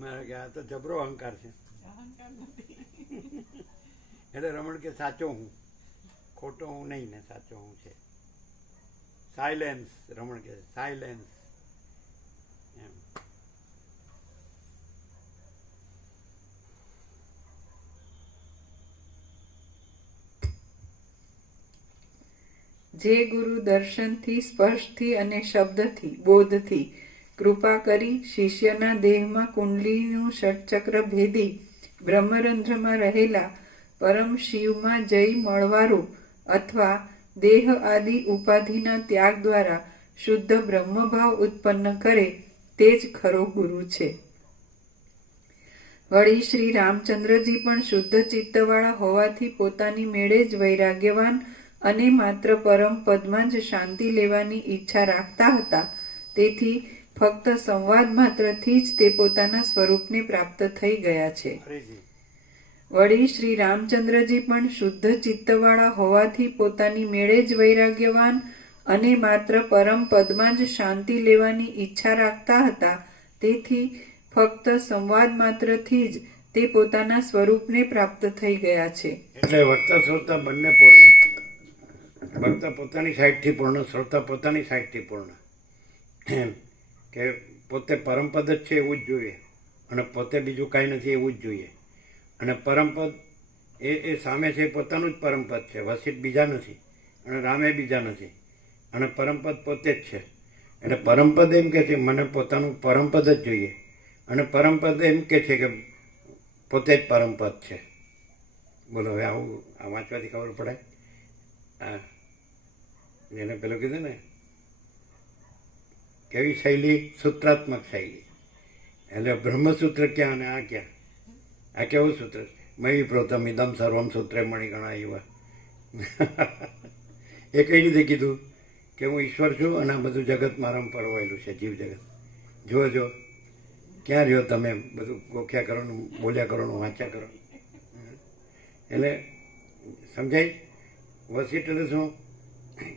મારે કે આ આ તો જબરો અહંકાર છે. અહંકાર નથી. એટલે રમણ કે સાચો હું, ખોટો હું નહીં ને સાચો હું છે. સાયલેન્સ, રમણ કે સાયલેન્સ એમ. જે ગુરુ દર્શનથી, સ્પર્શથી અને શબ્દથી, બોધથી કૃપા કરી શિષ્યના દેહમાં કુંડલીનું ષટચક્ર ભેદી બ્રહ્મરંધ્રમાં રહેલા પરમ શિવમાં જઈ મળવારું અથવા દેહ આદિ ઉપાધિના ત્યાગ દ્વારા શુદ્ધ બ્રહ્મભાવ ઉત્પન્ન કરે તે જ ખરો ગુરુ છે. વળી શ્રી રામચંદ્રજી પણ શુદ્ધ ચિત્તવાળા હોવાથી પોતાની મેળે જ વૈરાગ્યવાન અને માત્ર પરમ પદમાં જ શાંતિ લેવાની ઈચ્છા રાખતા હતા. તેથી ફક્ત સંવાદ માત્રથી જ તે પોતાના સ્વરૂપને પ્રાપ્ત થઈ ગયા છે. વળી શ્રી રામચંદ્રજી પણ શુદ્ધ ચિત્તવાળા હોવાથી પોતાની મેળે જ વૈરાગ્યવાન અને માત્ર પરમ પદમાં જ શાંતિ લેવાની ઈચ્છા રાખતા હતા. તેથી ફક્ત સંવાદ માત્રથી જ તે પોતાના સ્વરૂપને પ્રાપ્ત થઈ ગયા છે. એટલે વક્તા શ્રોતા બંને પૂર્ણ. વક્તા પોતાની સાઈડથી પૂર્ણ, શ્રોતા પોતાની સાઈડથી પૂર્ણ. એમ કે પોતે પરમપદ જ છે એવું જ જોઈએ અને પોતે બીજું કાંઈ નથી એવું જ જોઈએ. અને પરમપદ એ સામે છે પોતાનું જ પરમપદ છે. વસિષ્ઠ બીજા નથી અને રામે બીજા નથી અને પરમપદ પોતે જ છે. એટલે પરમપદ એમ કે છે મને પોતાનું પરમપદ જ જોઈએ અને પરમપદ એમ કે છે કે પોતે જ પરમપદ છે. બોલો હવે આવું આ વાંચવાથી ખબર પડે. હા, જેને પેલું કીધું ને કેવી શૈલી, સૂત્રાત્મક શૈલી. એટલે બ્રહ્મસૂત્ર ક્યાં અને આ ક્યાં? આ કેવું સૂત્ર? મયી પ્રોતમ ઇદમ સર્વમ સૂત્રે મણિગણા એવા. એ કઈ રીતે કીધું કે હું ઈશ્વર છું અને આ બધું જગત મારામાં પરવાયેલું છે, જીવ જગત. જો ક્યાં રહ્યો તમે? બધું ગોખ્યા કરવાનું, બોલ્યા કરવાનું, વાંચ્યા કરો. એટલે સમજાય? વસિષ્ઠ એટલે શું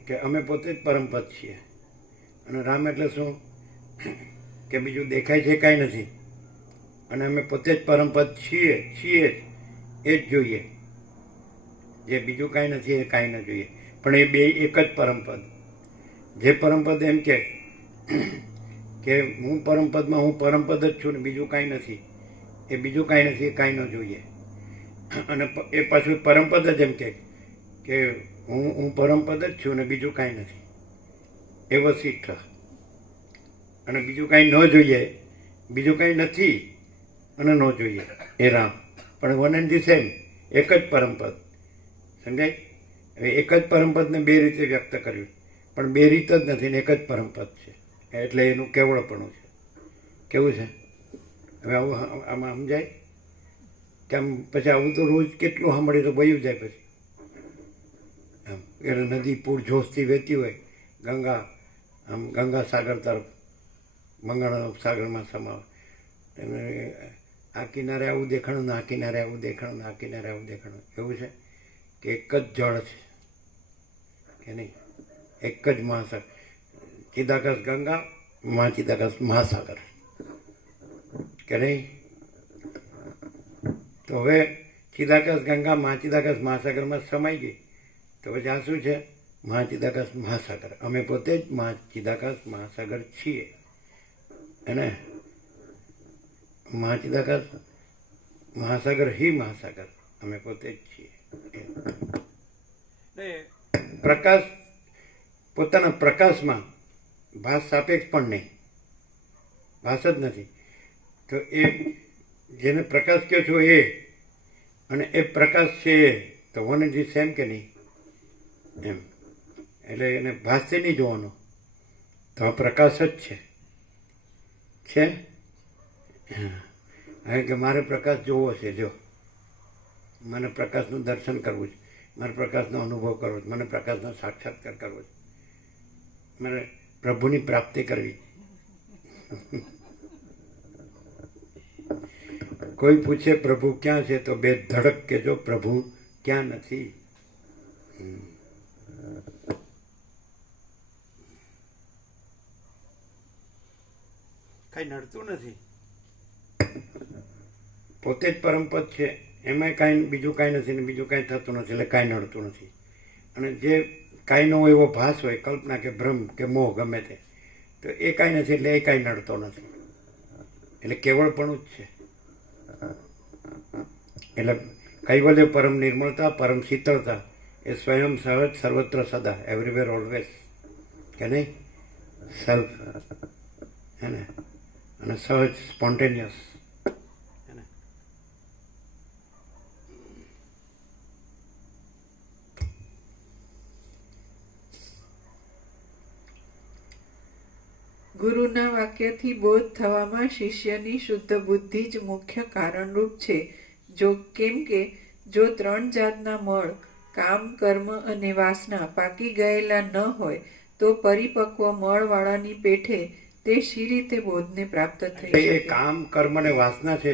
કે અમે પોતે જ પરમપદ છીએ અને રામ એટલે શું કે બીજું દેખાય છે કાંઈ નથી અને અમે પોતે જ પરમપદ છીએ એ જ જોઈએ. જે બીજું કાંઈ નથી એ કાંઈ ન જોઈએ. પણ એ બે એક જ પરમપદ. જે પરમપદ એમ કે હું પરમપદમાં હું પરમપદ જ છું ને બીજું કાંઈ નથી, એ બીજું કાંઈ નથી, એ કાંઈ ન જોઈએ. અને એ પાછું પરમપદ જ એમ કે હું પરમપદ જ છું ને બીજું કાંઈ નથી, એ વસિષ્ઠ. અને બીજું કાંઈ ન જોઈએ, બીજું કાંઈ નથી અને ન જોઈએ, એ રામ. પણ વન એન્ડ ધી સેમ, એક જ પરમપદ. સમજાય? હવે એક જ પરમપદને બે રીતે વ્યક્ત કર્યું, પણ બે રીત જ નથી ને એક જ પરમપદ છે. એટલે એનું કેવળપણું છે. કેવું છે? હવે આવું આમાં સમજાય? કે આમ પછી આવું તો રોજ કેટલું સાંભળે તો વયું જાય પછી. આમ એટલે નદી પૂર જોશથી વહેતી હોય, ગંગા સાગર તરફ, બંગાળના સાગરમાં સમાવે. આ કિનારે આવું દેખાણું ને આ કિનારે આવું દેખાણું ને આ કિનારે આવું દેખાણું. એવું છે કે એક જ જળ છે કે નહીં? એક જ મહાસાગર. ચિદાકાશ ગંગા, મહાચિદાકાશ મહાસાગર કે નહીં? તો હવે ચિદાકાશ ગંગા મહાચિદાકાશ મહાસાગરમાં સમાઈ ગઈ તો પછી આ શું છે? મહાચિદાકાશ મહાસાગર. અમે પોતે જ મહાચિદાકાશ મહાસાગર છીએ. અને મહાચિદાકાશ મહાસાગર હિ મહાસાગર અમે પોતે જ છીએ. પ્રકાશ પોતાના પ્રકાશમાં ભાસ સાપેક્ષ પણ નહીં, ભાસ જ નથી. તો એ જેને પ્રકાશ કહો છો એ અને એ પ્રકાશ છે એ તો વન એન્ડ ધી સેમ કે નહીં? એમ એટલે એને ભાસથી નહીં જોવાનો, તો આ પ્રકાશ જ છે. કારણ કે મારે પ્રકાશ જોવો છે. જો મને પ્રકાશનું દર્શન કરવું છે, મારે પ્રકાશનો અનુભવ કરવો છે, મને પ્રકાશનો સાક્ષાત્કાર કરવો છે, મારે પ્રભુની પ્રાપ્તિ કરવી. કોઈ પૂછે પ્રભુ ક્યાં છે તો બે ધડક કહેજો પ્રભુ ક્યાં નથી. કઈ નડતું નથી. પોતે જ પરમપદ છે, એમાંય કાંઈ બીજું કાંઈ નથી ને બીજું કાંઈ થતું નથી, એટલે કાંઈ નડતું નથી. અને જે કાંઈનો એવો ભાસ હોય, કલ્પના કે ભ્રમ કે મોહ ગમે તે, તો એ કાંઈ નથી, એટલે એ કાંઈ નડતો નથી. એટલે કેવળપણું જ છે. એટલે કૈવલ્ય પરમ નિર્મળતા, પરમ શીતળતા એ સ્વયં સહજ સર્વત્ર સદા, એવરીવેર ઓલવેઝ, કે નહીં? સેલ્ફ હે ને, અને સહજ સ્પોન્ટેનિયસ હે ને. ગુરુના વાક્યથી બોધ થવામાં શિષ્યની શુદ્ધ બુદ્ધિ જ મુખ્ય કારણરૂપ છે. કેમ કે જો 3 જાતના મળ, કામ, કર્મ અને વાસના પાકી ગયેલા ન હોય તો પરિપક્વ મળવાળાની પેઠે તે શી રીતે બોધને પ્રાપ્ત થઈ એ શકે? કામ, કર્મ અને વાસના છે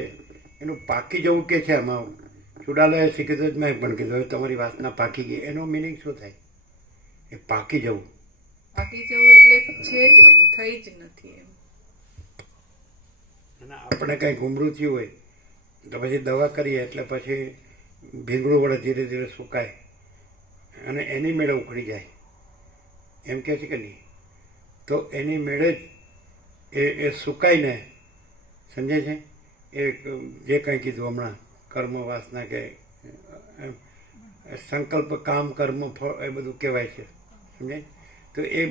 એનું પાકી જવું કે છે. આમાં ચુડાલાએ શીખીતું જ મેં પણ કીધું, હવે તમારી વાસના પાકી ગઈ, એનો મિનિંગ શું થાય? એ પાકી જવું. પાકી જવું એટલે છે જ નહીં, થઈ જ નથી એમ. અને આપણે કંઈ ગુમરું થયું હોય તો પછી દવા કરીએ એટલે પછી ભીંગડું વડે ધીરે ધીરે સુકાય અને એની મેળે ઉખડી જાય, એમ કહે છે કે નહીં? તો એની મેળે જ એ સુકાઈને, સમજે છે? એ જે કંઈ કીધું હમણાં, કર્મ, વાસના કે સંકલ્પ, કામ, કર્મ, ફળ, એ બધું કહેવાય છે, સમજે? તો એ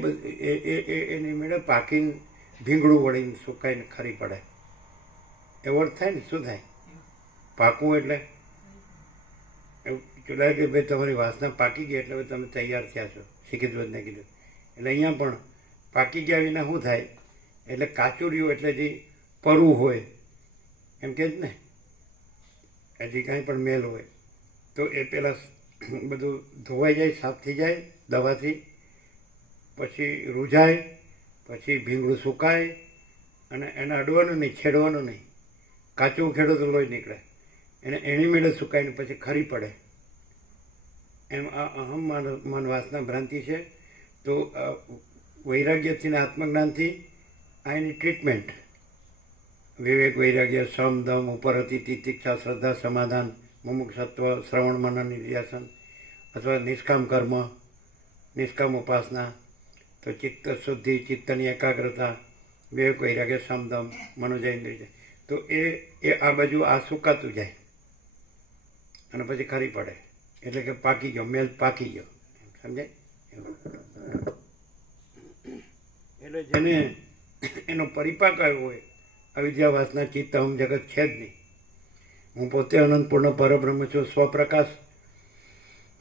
એની મેળે પાકીને ભીંગડું વળીને સુકાઈને ખરી પડે, એવો અર્થ થાય ને? શું થાય? પાકવું એટલે એવું કહેવાય કે ભાઈ તમારી વાસના પાકી ગઈ એટલે હવે તમે તૈયાર થયા છો, શીખીદ્વજને કીધું. એટલે અહીંયા પણ પાકી ગયા વિના શું થાય? એટલે કાચું રહ્યું એટલે જે પરવું હોય એમ કે જ ને, હજી કાંઈ પણ મેલ હોય તો એ પહેલાં બધું ધોવાઈ જાય, સાફ થઈ જાય દવાથી, પછી રૂઝાય, પછી ભીંગડું સુકાય, અને એને અડવાનું નહીં, છેડવાનું નહીં. કાચું ખેડો તો લોહી નીકળે, એને એની મેળે સુકાઈને પછી ખરી પડે. એમ આ અહમ મન વાસના ભ્રાંતિ છે. તો વૈરાગ્યથી ને આત્મજ્ઞાનથી આ એની ટ્રીટમેન્ટ. વિવેક, વૈરાગ્ય, સમ, દમ, ઉપરતિ, તિતિક્ષા, શ્રદ્ધા, સમાધાન, મુમુક્ષત્વ, શ્રવણ, મનન, નિધ્યાસન, અથવા નિષ્કામ કર્મ, નિષ્કામ ઉપાસના, તો ચિત્ત શુદ્ધિ, ચિત્તની એકાગ્રતા, વિવેક, વૈરાગ્ય, સમ, દમ, મનોજય, ઇન્દ્રિય, તો એ આ બાજુ આ સુકાતું જાય અને પછી ખરી પડે, એટલે કે પાકી ગયો, મેલ પાકી ગયો, સમજાય? એટલે જેને એનો પરિપાક આવ્યો હોય, અવિદ્યા, વાસના, ચિત્ત, અહમ, જગત છે જ નહીં. હું પોતે અનંતપૂર્ણ પરબ્રહ્મ છું, સ્વપ્રકાશ,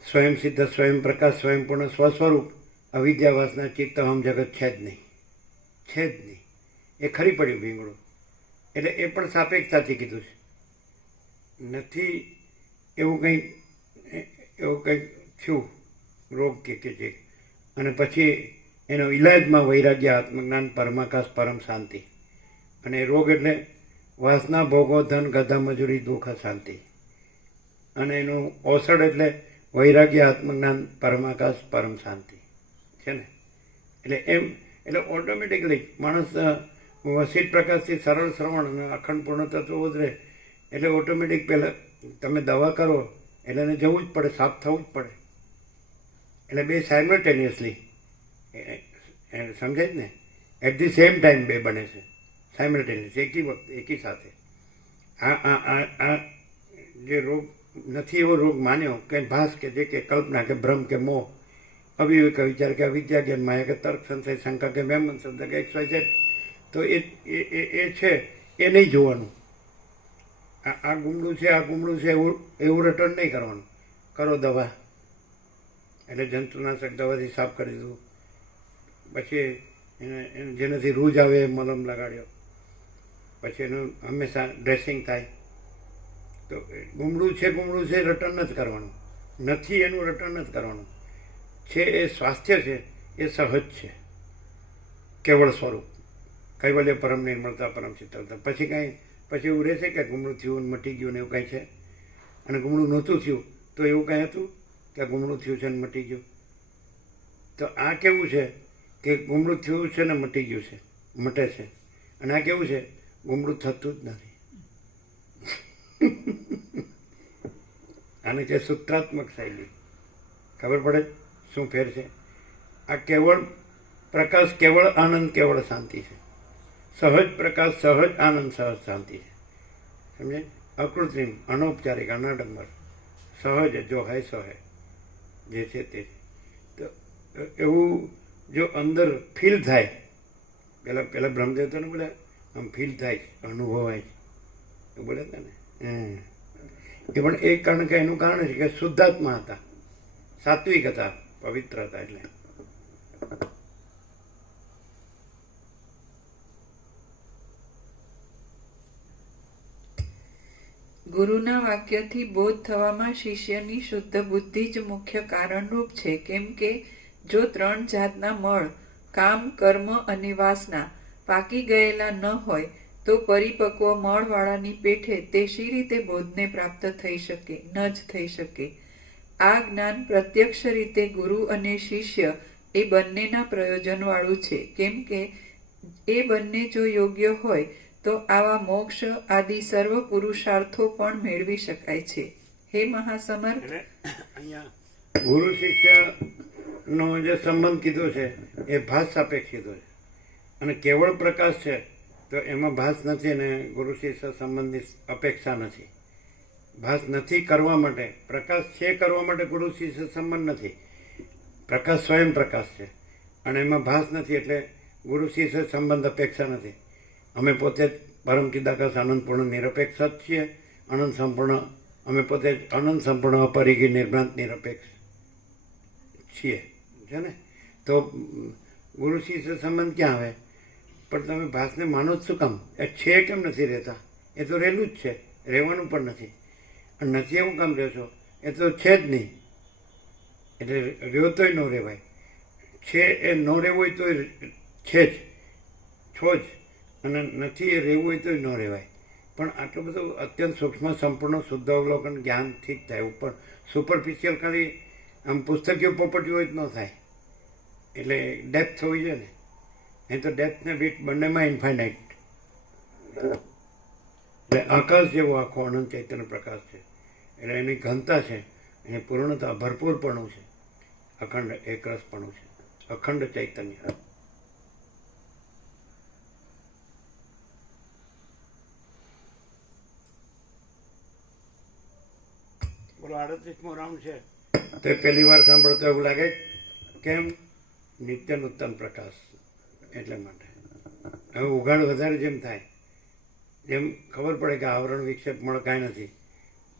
સ્વયં સિદ્ધ, સ્વયં પ્રકાશ, સ્વયંપૂર્ણ સ્વસ્વરૂપ. અવિદ્યા, વાસના, ચિત્ત, અહમ, જગત છે જ નહીં, છે જ નહીં. એ ખરી પડ્યું ભીંગડું. એટલે એ પણ સાપેક્ષતાથી કીધું છે. નથી એવું કંઈ થયું, રોગ કે જે, અને પછી એનો ઈલાજમાં વૈરાગ્ય, આત્મજ્ઞાન, પરમાકાશ, પરમ શાંતિ. અને રોગ એટલે વાસના, ભોગો, ધન, ગધા, મજૂરી, દુઃખ, શાંતિ. અને એનું ઔષધ એટલે વૈરાગ્ય, આત્મજ્ઞાન, પરમાકાશ, પરમ શાંતિ છે ને. એટલે એમ, એટલે ઓટોમેટિકલી માણસ વસીત પ્રકાશથી સરળ શ્રવણ અને અખંડ પૂર્ણ તત્વ ઉતરે એટલે ઓટોમેટિક પહેલાં તમે દવા કરો એટલે એને જવું જ પડે, સાફ થવું જ પડે. એટલે બે સાયમલ્ટેનિયસલી, સમજાય જ ને? એટ ધી સેમ ટાઈમ બે બને છે, સાયમલ્ટેનિયસ, એકી વખતે, એકી સાથે. આ જે રોગ નથી એવો રોગ માન્યો કે ભાસ કે જે કે કલ્પના કે ભ્રમ કે મોહ, અવિવેક, વિચાર કે અવિદ્યા, જ્ઞાન, માયા કે તર્ક, સંશય, શંકા કે મેમન શબ્દ કે XYZ, તો એ છે એ નહીં જોવાનું. આ ગુમડું છે, આ ગુમડું છે, એવું રટણ નહીં કરવાનું. કરો દવા, એટલે જંતુનાશક દવાથી સાફ કરી દીધું, પછી એને જેનાથી રૂજ આવે એ મલમ લગાડ્યો, પછી એનું હંમેશા ડ્રેસિંગ થાય. તો ગુમડું છે રટણ નથી કરવાનું, નથી એનું રટણ નથી કરવાનું. છે એ સ્વાસ્થ્ય છે, એ સહજ છે, કેવળ સ્વરૂપ, કૈવલ્ય, પરમ નિર્મળતા, પરમ શીતળતા. પછી એવું રહેશે કે ગુમડું થયું ને મટી ગયું ને એવું કાંઈ છે? અને ગુમડું નહોતું થયું તો એવું કાંઈ હતું કે ગુમડું થયું છે ને મટી ગયું? તો આ કેવું છે કે ગુમડું થયું છે ને મટી ગયું છે, મટે છે. અને આ કેવું છે, ગુમડું થતું જ નથી. આને કે સૂત્રાત્મક શૈલી. ખબર પડે શું ફેર છે? આ કેવળ પ્રકાશ, કેવળ આનંદ, કેવળ શાંતિ છે. સહજ પ્રકાશ, સહજ આનંદ, સહજ શાંતિ છે. સમજે? અકૃત્રિમ, અનૌપચારિક, અનાડંબર, સહજ જો હૈ સો હૈ, જે છે તે. તો એવું જો અંદર ફીલ થાય, પેલા બ્રહ્મદેવ તો ને બોલે આમ ફીલ થાય, અનુભવાય એવું બોલે હતા ને. એ પણ એક કારણ કે એનું કારણ છે કે શુદ્ધાત્મા હતા, સાત્વિક હતા, પવિત્ર હતા. એટલે ગુરુના વાક્યથી બોધ થવામાં શિષ્યની શુદ્ધ બુદ્ધિ જ મુખ્ય કારણરૂપ છે. કેમ કે જો 3 જાતના મળ, કામ, કર્મ અને વાસના પાકી ગયેલા ન હોય તો પરિપક્વ મળવાળાની પેઠે તે શી રીતે બોધને પ્રાપ્ત થઈ શકે? ન જ થઈ શકે. આ જ્ઞાન પ્રત્યક્ષ રીતે ગુરુ અને શિષ્ય એ બંનેના પ્રયોજનવાળું છે. કેમ કે એ બંને જો યોગ્ય હોય તો આવા મોક્ષ આદિ સર્વ પુરુષાર્થો પણ મેળવી શકાય છે. હે મહાસમર્થ, અહીંયા ગુરુ શિષ્ય નો જે સંબંધ કીધો છે એ ભાસ સાપેક્ષ કીધો છે. અને કેવળ પ્રકાશ છે તો એમાં ભાસ નથી અને ગુરુ શિષ્ય સંબંધની અપેક્ષા નથી. ભાસ નથી કરવા માટે, પ્રકાશ છે કરવા માટે ગુરુ શિષ્ય સંબંધ નથી. પ્રકાશ સ્વયં પ્રકાશ છે અને એમાં ભાસ નથી એટલે ગુરુ શિષ્ય સંબંધ અપેક્ષા નથી. અમે પોતે જ પરમ ચિદાકાશ આનંદપૂર્ણ નિરપેક્ષ જ છીએ. અનંત સંપૂર્ણ, અમે પોતે જ અનંત સંપૂર્ણ અપરિગી નિર્ભ્રાંત નિરપેક્ષ છીએ, છે ને. તો ગુરુ શિષ્ય સંબંધ ક્યાં આવે? પણ તમે ભાસને માનો જ શું કામ? એ છે કેમ નથી રહેતા? એ તો રહેલું જ છે, રહેવાનું પણ નથી. અને નથી એવું કામ રહેશો? એ તો છે જ નહીં, એટલે રહ્યો તોય ન રહેવાય. છે એ ન રહેવું હોય તો છે જ, છો જ, અને નથી એ રહેવું હોય તો ન રહેવાય. પણ આટલું બધું અત્યંત સૂક્ષ્મ સંપૂર્ણ શુદ્ધ અવલોકન જ્ઞાનથી જ થાય. ઉપર સુપરફિશિયલ ખાલી આમ પુસ્તકીય પોપટી હોય જ ન થાય. એટલે ડેપ્થ હોવી જોઈએ ને. એ તો ડેપ્થ ને વિડ્થ બંનેમાં ઇન્ફાઇનાઇટ. એટલે આકાશ જેવો આખો અનંત ચૈતન્ય પ્રકાશ છે. એટલે એની ઘનતા છે, એની પૂર્ણતા, ભરપૂરપણું છે, અખંડ એકરસપણું છે, અખંડ ચૈતન્ય. બોલો 38મો રાઉન્ડ છે. તો પહેલી વાર સાંભળતો એવું લાગે કેમ? નિત્ય નૂતન પ્રકાશ. એટલે માટે હવે ઉઘાડ વધારે જેમ થાય, જેમ ખબર પડે કે આવરણ વિક્ષેપ મળ કાંઈ નથી,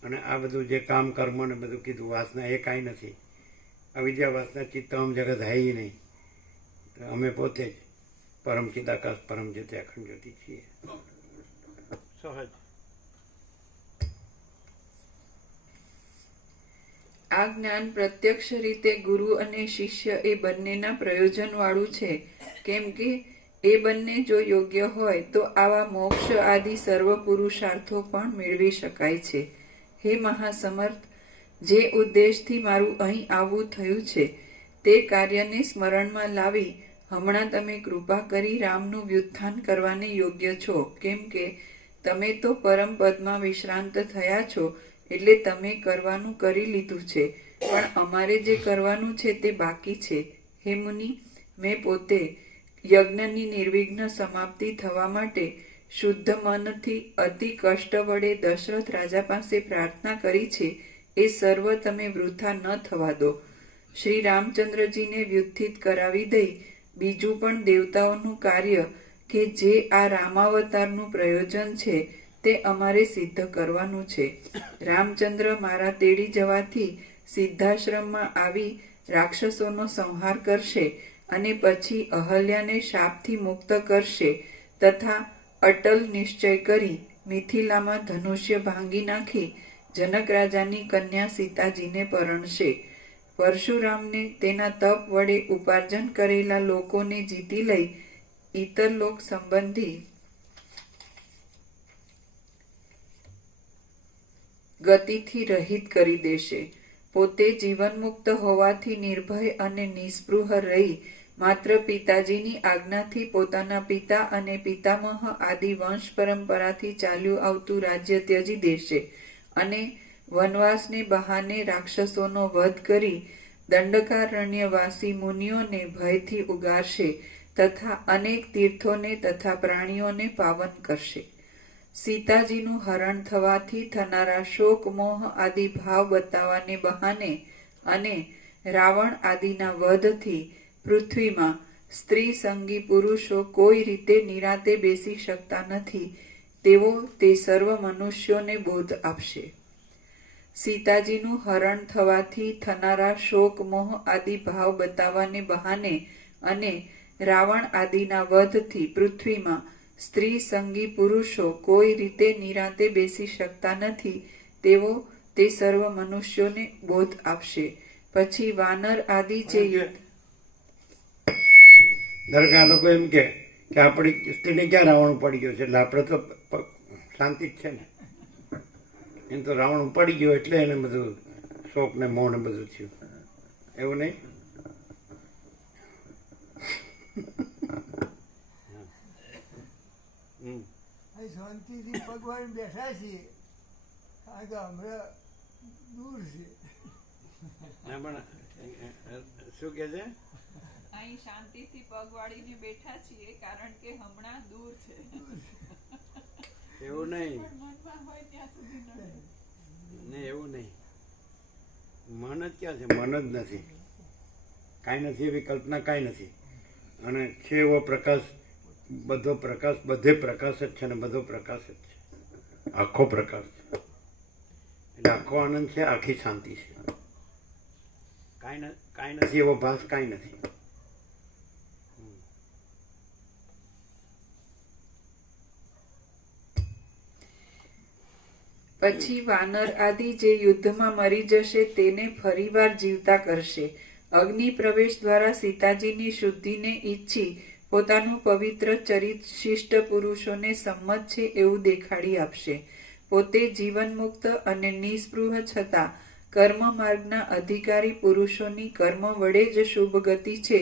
અને આ બધું જે કામ કર્મ ને બધું કીધું વાસના એ કાંઈ નથી. અવિદ્યા વાસના ચિત્તમ જગત હૈ નહીં. તો અમે પોતે જ પરમ ચિદાકાશ પરમ જ્યોતિ અખંડ જ્યોતિ છીએ. સહજ. આ જ્ઞાન પ્રત્યક્ષ રીતે ગુરુ અને શિષ્ય એ બંનેના પ્રયોજનવાળું છે. કેમ કે એ બંને જો યોગ્ય હોય તો આવા મોક્ષ આદિ સર્વ પુરુષાર્થો પણ મેળવી શકાય છે. હે મહાસમર્થ, જે ઉદ્દેશથી મારું અહીં આવવું થયું છે તે કાર્યને સ્મરણમાં લાવી હમણાં તમે કૃપા કરી રામનું વ્યુત્થાન કરવાને યોગ્ય છો. કેમ કે તમે તો પરમ પદમાં વિશ્રાંત થયા છો એટલે તમે કરવાનું કરી લીધું છે, પણ અમારે જે કરવાનું છે તે બાકી છે. હે મુનિ, મેં પોતે યજ્ઞની નિર્વિઘ્ન સમાપ્તિ થવા માટે શુદ્ધ મનથી અતિ કષ્ટ વડે દશરથ રાજા પાસે પ્રાર્થના કરી છે. એ સર્વ તમે વૃથા ન થવા દો. શ્રી રામચંદ્રજીને વ્યુત્થિત કરાવી દઈ બીજું પણ દેવતાઓનું કાર્ય કે જે આ રામાવતારનું પ્રયોજન છે તે અમારે સિદ્ધ કરવાનું છે. રામચંદ્ર મારા તેડી જવાથી સિદ્ધાશ્રમમાં આવી રાક્ષસોનો સંહાર કરશે અને પછી અહલ્યાને શાપથી મુક્ત કરશે તથા અટલ નિશ્ચય કરી મિથિલામાં ધનુષ્ય ભાંગી નાખી જનક રાજાની કન્યા સીતાજીને પરણશે. પરશુરામને તેના તપ વડે ઉપાર્જન કરેલા લોકોને જીતી લઈ ઇતર લોક સંબંધી ગતિથી રહિત કરી દેશે. પોતે જીવનમુક્ત હોવાથી નિર્ભય અને નિસ્પૃહ રહી માત્ર પિતાજીની આજ્ઞાથી પોતાના પિતા અને પિતામહ આદિ વંશ પરંપરાથી ચાલ્યું આવતું રાજ્ય ત્યજી દેશે અને વનવાસને બહાને રાક્ષસોનો વધ કરી દંડકારણ્યવાસી મુનિઓને ભયથી ઉગારશે તથા અનેક તીર્થોને તથા પ્રાણીઓને પાવન કરશે. સીતાજીનું હરણ થવાથી થનારા શોક મોહ આદિ ભાવ બતાવવાને બહાને અને રાવણ આદિના વધથી પૃથ્વીમાં સ્ત્રી સંગી પુરુષો કોઈ રીતે નિરાતે બેસી શકતા નથી તેવો તે સર્વ મનુષ્યોને બોધ આપશે. સીતાજીનું હરણ થવાથી થનારા શોક મોહ આદિ ભાવ બતાવવાને બહાને અને રાવણ આદિના વધથી પૃથ્વીમાં સ્ત્રી સંગી પુરુષો કોઈ રીતે નિરાતે બેસી શકતા નથી તેવો તે સર્વ મનુષ્યોને બોધ આપશે. પછી વાનર આદિ જે યુદ્ધ દરગાહ લોકો એમ કે આપણી સ્ત્રીને ક્યાં રાવણ પડી ગયો છે, એટલે આપણે તો શાંતિ જ છે ને. એમ તો રાવણ પડી ગયો એટલે એને બધું શોક ને મોહ ને બધું થયું, એવું નહીં? શાંતિથી ભગવાન બેઠા છીએ, કારણ કે હમણાં દૂર છે. શું કે છે? અહીં શાંતિથી પગ વાળીને બેઠા છીએ કારણ કે હમણાં દૂર છે. એવું નહીં, મનમાં હોય ત્યાં સુધી નહીં એવું નહીં. મન જ ક્યાં છે? મન જ નથી, કાંઈ નથી, એવી કલ્પના કાંઈ નથી. અને છે એવો પ્રકાશ, બધો પ્રકાશ, બધે પ્રકાશ જ છે ને બધો પ્રકાશ જ છે, આખો પ્રકાશ છે. એટલે આખો આનંદ છે, આખી શાંતિ છે. કાંઈ નથી એવો ભાસ કાંઈ નથી. પછી વાનર આદિ જે યુદ્ધમાં મરી જશે તેને ફરીવાર જીવતા કરશે. અગ્નિ પ્રવેશ દ્વારા સીતાજીની શુદ્ધિને ઈચ્છી પોતાનું પવિત્ર ચરિત શિષ્ટ પુરુષોને સંમત છે એવું દેખાડી આપશે. પોતે જીવન મુક્ત અને નિસ્પૃહ છતાં કર્મ માર્ગના અધિકારી પુરુષોની કર્મ વડે જ શુભ ગતિ છે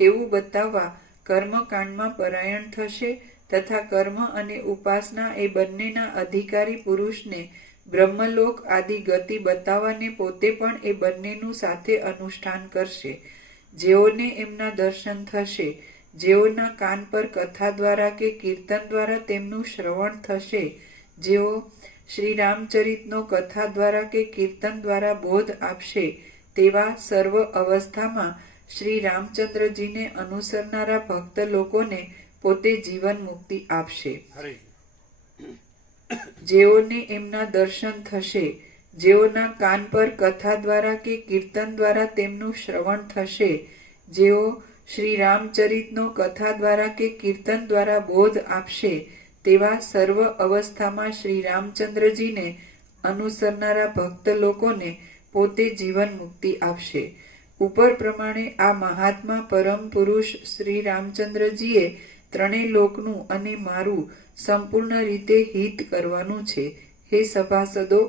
એવું બતાવવા કર્મકાંડમાં પરાયણ થશે તથા કર્મ અને ઉપાસના એ બંનેના અધિકારી પુરુષને બ્રહ્મલોક આદિ ગતિ બતાવવાને પોતે પણ એ બંનેનું સાથે અનુષ્ઠાન કરશે. જેઓને એમના દર્શન થશે, જેઓના કાન પર કથા દ્વારા કે કીર્તન દ્વારા તેમનું શ્રવણ થશે, જેઓ શ્રી રામચરિતનો કથા દ્વારા કે કીર્તન દ્વારા બોધ આપશે, તેવા સર્વ અવસ્થામાં શ્રી રામચંદ્રજીને અનુસરનારા ભક્ત લોકોને પોતે જીવન મુક્તિ આપશે. જેઓને એમના દર્શન થશે, જેઓના કાન પર કથા દ્વારા કે કીર્તન દ્વારા તેમનું શ્રવણ થશે, જેઓ શ્રી રામચરિતનો કથા દ્વારા કે કીર્તન દ્વારા બોધ આપશે, તેવા સર્વ અવસ્થામાં શ્રી રામચંદ્રજીને અનુસરનારા ભક્ત લોકોને પોતે જીવન મુક્તિ આપશે. ઉપર પ્રમાણે આ મહાત્મા પરમ પુરુષ શ્રી રામચંદ્રજીએ ત્રણેય લોકનું અને મારું સંપૂર્ણ રીતે હિત કરવાનું છે. હે સભાસદો,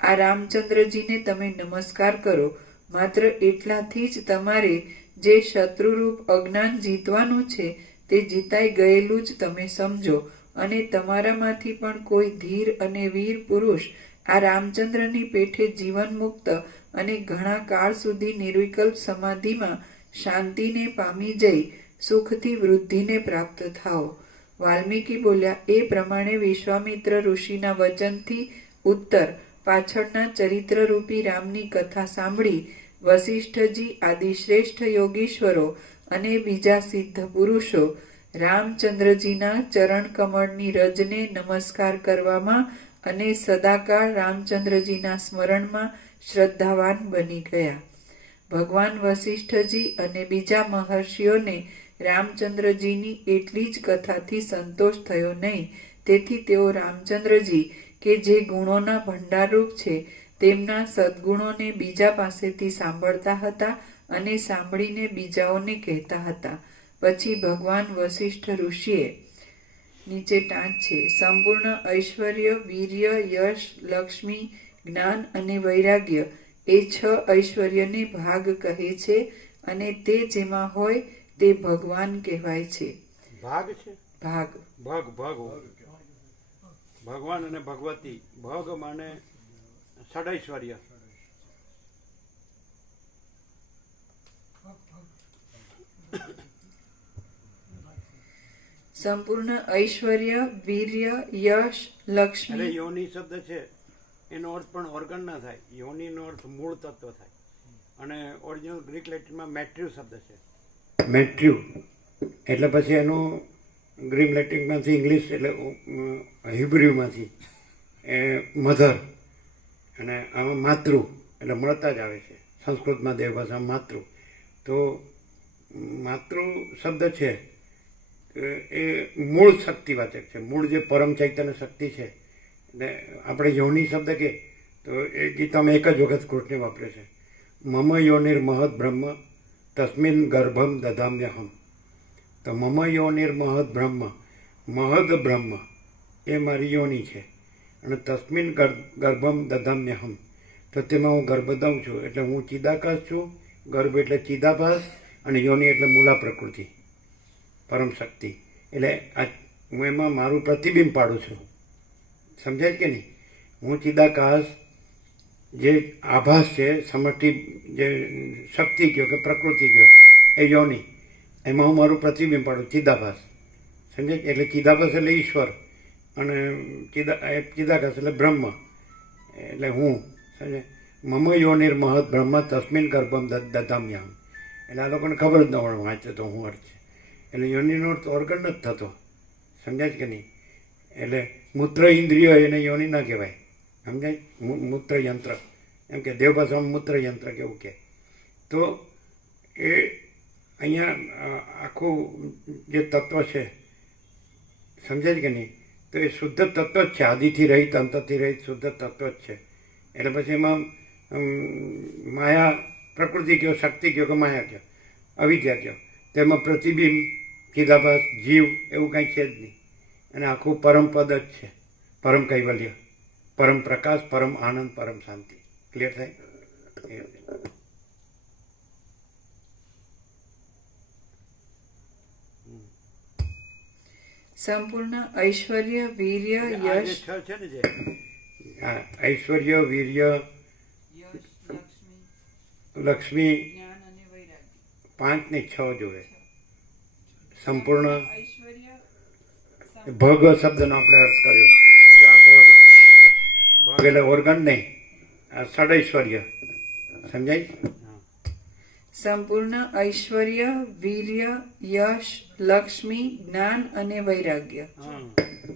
આ રામચંદ્રજીને તમે નમસ્કાર કરો. માત્ર એટલાથી જ તમારે જે શત્રુરૂપ અજ્ઞાન જીતવાનું છે તે જીતાઈ ગયેલું જ તમે સમજો અને તમારામાંથી પણ કોઈ ધીર અને વીર પુરુષ આ રામચંદ્રની પેઠે જીવન મુક્ત અને ઘણા કાળ સુધી નિર્વિકલ્પ સમાધિમાં શાંતિને પામી જઈ સુખથી વૃદ્ધિને પ્રાપ્ત થાઓ. વાલ્મીકી બોલ્યા, એ પ્રમાણે વિશ્વામિત્ર ઋષિના વચનથી ઉત્તર પાછળના ચરિત્રરૂપી રામની કથા સાંભળી વસિષ્ઠજી આદિ શ્રેષ્ઠ યોગીશ્વરો અને બીજા સિદ્ધ પુરુષો રામચંદ્રજીના ચરણ કમળની રજને નમસ્કાર કરવામાં અને સદાકાળ રામચંદ્રજીના સ્મરણમાં શ્રદ્ધાવાન બની ગયા. ભગવાન વસિષ્ઠજી અને બીજા મહર્ષિઓને રામચંદ્રજીની એટલી જ કથાથી સંતોષ થયો નહીં, તેથી તેઓ રામચંદ્રજી કે જે ગુણોના ભંડારરૂપ છે તેમના સદ્ગુણોને બીજા પાસેથી સાંભળતા હતા અને સાંભળીને બીજાઓને કહેતા હતા. પછી ભગવાન વસિષ્ઠ ઋષિએ નીચે ટાંચ છે સંપૂર્ણ ઐશ્વર્ય, વીર્ય, યશ, લક્ષ્મી, જ્ઞાન અને વૈરાગ્ય એ 6 ઐશ્વર્યને ભાગ કહે છે અને તે જેમાં હોય તે ભગવાન કહેવાય છે. ભાગ છે, ભાગ ભગવાન અને ભગવતી. ભગ માને ષડૈશ્વર્ય. સંપૂર્ણ ઐશ્વર્ય, વીર્ય, યશ, લક્ષ્મી. એટલે યોની શબ્દ છે એનો અર્થ પણ ઓર્ગન ના થાય. યોનીનો અર્થ મૂળ તત્વ થાય. અને ઓરિજિનલ ગ્રીક લેટિનમાં મેટ્ર્યુ શબ્દ છે. મેટ્ર્યુ એટલે પછી એનું ગ્રીક લેટિનમાંથી ઇંગ્લિશ એટલે હિબ્રુમાંથી મધર, અને આમાં માતૃ એટલે મળતા જ આવે છે. સંસ્કૃતમાં દેવ ભાષામાં માતૃ. તો માતૃ શબ્દ છે એ મૂળ શક્તિવાચક છે. મૂળ જે પરમ ચૈતન્ય શક્તિ છે. એટલે આપણે યોની શબ્દ કે તો એ ગીતામાં એક જ વખત કૃષ્ણ વાપરે છે. મમ યોનિર્મહદ બ્રહ્મ તસ્મિન ગર્ભમ દધામ્યહમ. તો મમ યોનિર્મહદ બ્રહ્મ, મહદ બ્રહ્મ એ મારી યોની છે, અને તસ્મિન ગર્ભમ દધામ્યહમ, તો તેમાં હું ગર્ભ દઉં છું. એટલે હું ચિદાકાશ છું. ગર્ભ એટલે ચિદાભાસ, અને યોની એટલે મૂલા પ્રકૃતિ, પરમ શક્તિ. એટલે હું એમાં મારું પ્રતિબિંબ પાડું છું. સમજાય કે નહીં? હું ચિદાકાશ જે આભાસ છે, સમષ્ટિ જે શક્તિ કહો કે પ્રકૃતિ કહો એ યોની, એમાં હું મારું પ્રતિબિંબ પાડું, ચિદાભાસ. સમજાય? એટલે ચિદાભાસ એટલે ઈશ્વર, અને ચિદાકાશ એટલે બ્રહ્મ, એટલે હું. સમજે? મમ યોનિર્મહદ બ્રહ્મ તસ્મિન ગર્ભમ દધામ્યહમ. એટલે આ લોકોને ખબર જ ન હોય વાંચે તો હું અર્થ છે. એટલે યોનિનો અર્થ ઓર્ગન નથી થતો. સમજાય કે નહીં? એટલે મૂત્ર ઇન્દ્રિય એને યોની ના કહેવાય. સમજાય? મૂત્ર યંત્ર એમ કે દેવ ભાષામાં મૂત્ર યંત્ર કેવું કે. તો એ અહીંયા આખું જે તત્વ છે, સમજાય કે નહીં? તો એ શુદ્ધ તત્વ જ છે. આદિથી રહિત, અંતથી રહિત શુદ્ધ તત્વ જ છે. એટલે પછી એમાં માયા પ્રકૃતિ કહો, શક્તિ કહો કે માયા કહો, અવિદ્યા કહો, તેમાં પ્રતિબિંબ, ચિદાભાસ, જીવ એવું કાંઈ છે જ નહીં. અને આખું પરમ પદ જ છે. પરમ કૈવલ્ય, પરમ પ્રકાશ, પરમ આનંદ, પરમ શાંતિ. ક્લિયર થાય? સંપૂર્ણ ઐશ્વર્ય, વીર્ય, યશ. છ છે ને જે ઐશ્વર્ય, વીર્ય, લક્ષ્મી, 5 ને 6 જોવે. સંપૂર્ણ ભગ શબ્દનો આપણે અર્થ કર્યો. જો આ ભગ એટલે ઓર્ગન નહીં, આ ષડૈશ્વર્ય. સમજાય? સંપૂર્ણ ઐશ્વર્ય, વીર્ય, યશ, લક્ષ્મી, જ્ઞાન અને વૈરાગ્ય.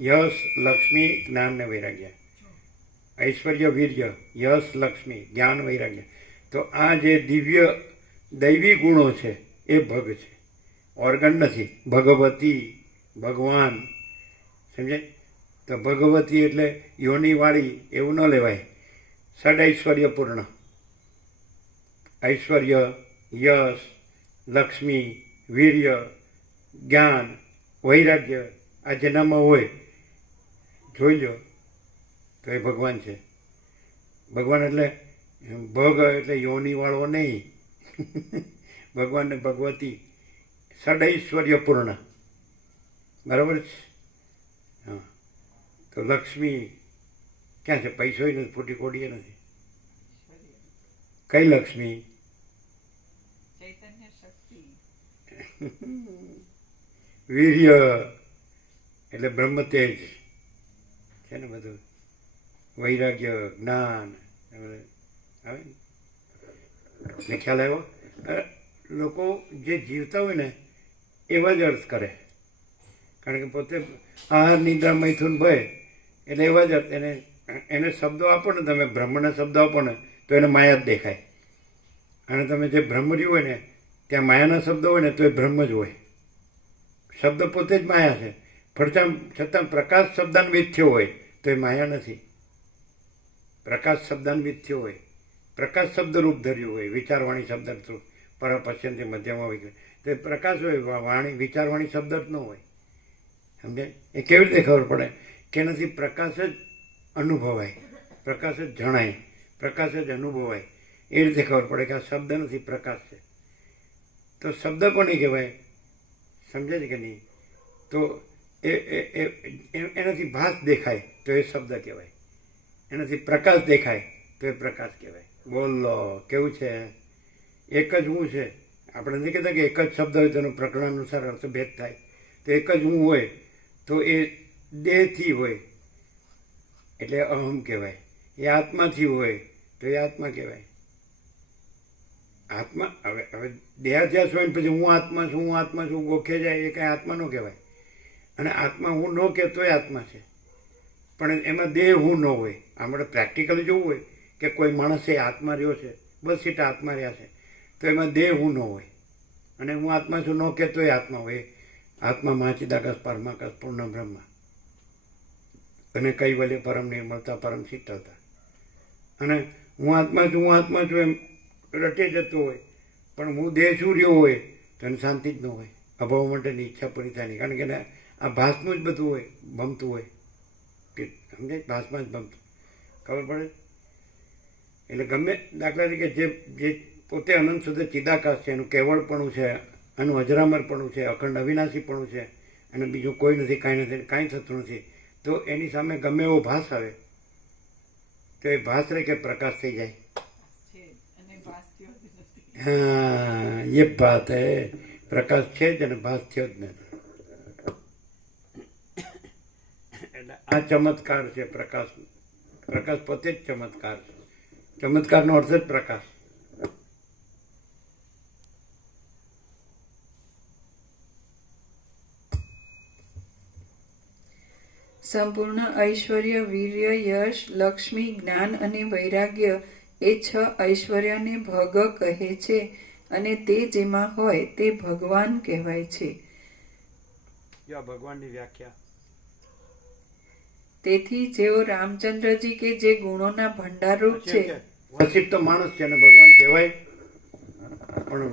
યશ, લક્ષ્મી, જ્ઞાન ને વૈરાગ્ય. ઐશ્વર્ય, વીર્ય, યશ, લક્ષ્મી, જ્ઞાન, વૈરાગ્ય. તો આ જે દિવ્ય દૈવી ગુણો છે એ ભગ છે, ઓર્ગન નથી. ભગવતી, ભગવાન. સમજાય? તો ભગવતી એટલે યોનિવાળી એવું ન લેવાય. ષડૈશ્વર્યપૂર્ણ. ઐશ્વર્ય, યશ, લક્ષ્મી, વીર્ય, જ્ઞાન, વૈરાગ્ય આ જેનામાં હોય જોઈ લો તો એ ભગવાન છે. ભગવાન એટલે ભગ એટલે યોનિવાળો નહીં. ભગવાન ને ભગવતી ષડૈશ્વર્યપૂર્ણ. બરાબર છે? હા. તો લક્ષ્મી ક્યાં છે? પૈસો નથી, ફૂટી કોડીએ નથી. કઈ લક્ષ્મી? વીર્ય એટલે બ્રહ્મ તેજ છે ને બધું. વૈરાગ્ય, જ્ઞાન આવે ને ખ્યાલ આવ્યો? લોકો જે જીવતા હોય ને એવા જ અર્થ કરે, કારણ કે પોતે આહાર, નિદ્રા, મૈથુન, ભય એટલે એવા જ અર્થ. એને શબ્દો આપો ને તમે, બ્રહ્મને શબ્દો આપો ને તો એને માયા જ દેખાય. અને તમે જે બ્રહ્મ રહ્યું હોય ને ત્યાં માયાના શબ્દો હોય ને તો એ બ્રહ્મ જ હોય. શબ્દ પોતે જ માયા છે, પણ છતાં પ્રકાશ શબ્દાન્વિત થયો હોય તો એ માયા નથી. પ્રકાશ શબ્દાન્વિત થયો હોય, પ્રકાશ શબ્દ રૂપ ધર્યું હોય, વિચારવાણી શબ્દ પર પશ્ચિમથી મધ્યમાં હોય તો એ પ્રકાશ હોય. વાણી વિચારવાણી શબ્દ જ ન હોય. સમજે? એ કેવી રીતે ખબર પડે કે નથી? પ્રકાશ જ અનુભવાય, પ્રકાશ જ જણાય, પ્રકાશ જ અનુભવાય. એ રીતે ખબર પડે કે આ શબ્દ નથી, પ્રકાશ છે. તો શબ્દ કોને કહેવાય? સમજે છે કે નહીં? તો એનાથી ભાસ દેખાય તો એ શબ્દ કહેવાય, એનાથી પ્રકાશ દેખાય તો એ પ્રકાશ કહેવાય. બોલો કેવું છે? એક જ હું છે. આપણે નથી કહેતા કે એક જ શબ્દ હોય તેનો પ્રકરણ અનુસાર અર્થભેદ થાય. તો એક જ હું હોય તો એ દેહથી હોય એટલે અહમ કહેવાય. એ આત્માથી હોય તો એ આત્મા કહેવાય. આત્મા હવે દેહાધ્યાસ હોય ને પછી હું આત્મા છું ગોખે જાય, એ કાંઈ આત્મા ન કહેવાય. અને આત્મા હું ન કહેતોય આત્મા છે, પણ એમાં દેહ હું ન હોય. આપણે પ્રેક્ટિકલી જોવું હોય કે કોઈ માણસે આત્મા રહ્યો છે, બસ સીટા આત્મા રહ્યા છે, તો એમાં દેહ હું ન હોય. અને હું આત્મા છું ન કહેતોય આત્મા હોય. આત્મા મહાચિદાકાશ પરમાકાશ પૂર્ણ બ્રહ્મ અને કૈવલ્ય પરમ નિર્મળતા પરમ શીતળતા. અને હું આત્મા છું એમ રટે જતો હોય, પણ હું દેહ શું રહ્યો હોય તો એને શાંતિ જ ન હોય. અભાવ માટેની ઈચ્છા પૂરી થાય નહીં, કારણ કે આ ભાસનું જ બધું હોય, ભમતું હોય. સમજે? ભાસમાં જ ભમતું ખબર પડે. એટલે ગમે દાખલા તરીકે જે પોતે અનંત સુધી ચિદાકાશ છે, એનું કેવળપણું છે, એનું અજરામરપણું છે, અખંડ અવિનાશીપણું છે, અને બીજું કોઈ નથી, કાંઈ નથી, કાંઈ થતું નથી, તો એની સામે ગમે એવો ભાસ આવે તો એ ભાસ રહે કે પ્રકાશ થઈ જાય. हाँ ये बात है. प्रकाश છે જ અને ભાસ થયો જ નથી. એટલે આ ચમત્કાર છે પ્રકાશ. પ્રકાશ પોતે જ ચમત્કાર છે. ચમત્કારનો અર્થ જ પ્રકાશ. સંપૂર્ણ ઐશ્વર્ય, વીર્ય, યશ, લક્ષ્મી, જ્ઞાન અને વૈરાગ્ય એ 6 ઐશ્વર્યને ભગ કહે છે, અને તે જેમાં હોય તે ભગવાન કહેવાય છે. ભગવાનની વ્યાખ્યા. તેથી જેઓ રામચંદ્રજી કે જે ગુણોના ભંડારરૂપ છે. વસિષ્ઠ તો માણસ છે અને ભગવાન કહેવાય, પણ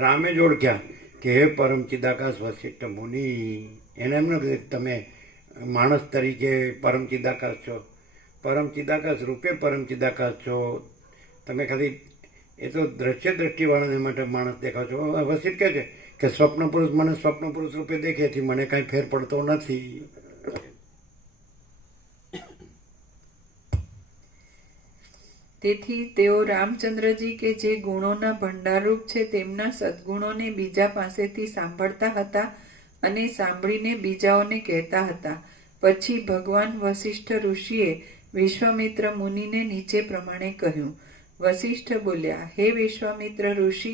રામે જ ઓળખ્યા કે હે પરમ ચિદાકાશ વસિષ્ઠ મુનિ. એને એમ નથી તમે માણસ તરીકે પરમ ચિદાકાશ છો, પરમ ચિદાકાશ રૂપે પરમ ચિદાકાશ છો. તમે ખાલી એ તો દ્રશ્ય દ્રષ્ટિવાળાને માટે માણસ દેખાવ છો. વસિષ્ઠ કહે છે કે સ્વપ્ન પુરુષ મને સ્વપ્ન પુરુષ રૂપે દેખે, એથી મને કાંઈ ફેર પડતો નથી. તેથી તેઓ રામચંદ્રજી કે જે ગુણોના ભંડારરૂપ છે તેમના સદ્ગુણોને બીજા પાસેથી સાંભળતા હતા અને સાંભળીને બીજાઓને કહેતા હતા. પછી ભગવાન વસિષ્ઠ ઋષિએ વિશ્વામિત્ર મુનિને નીચે પ્રમાણે કહ્યું. વસિષ્ઠ બોલ્યા, હે વિશ્વામિત્ર ઋષિ,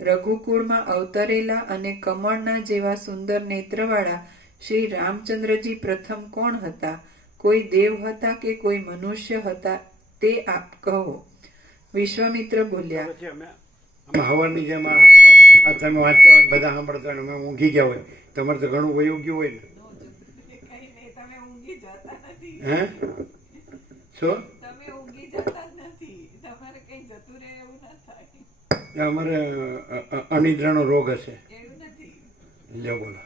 રઘુકુળમાં અવતરેલા અને કમળના જેવા સુંદર નેત્રવાળા શ્રી રામચંદ્રજી પ્રથમ કોણ હતા? કોઈ દેવ હતા કે કોઈ મનુષ્ય હતા? તે આપ કહો. વિશ્વામિત્ર બોલ્યા, હવાની જેમ તમે વાંચતા હોય બધા સાંભળતા હોય, અમે ઊંઘી ગયા હોય, તમારે તો ઘણું વયું ગયું હોય ને. હે શું? અમારે અનિદ્રાનો રોગ હશે. લ્યો બોલો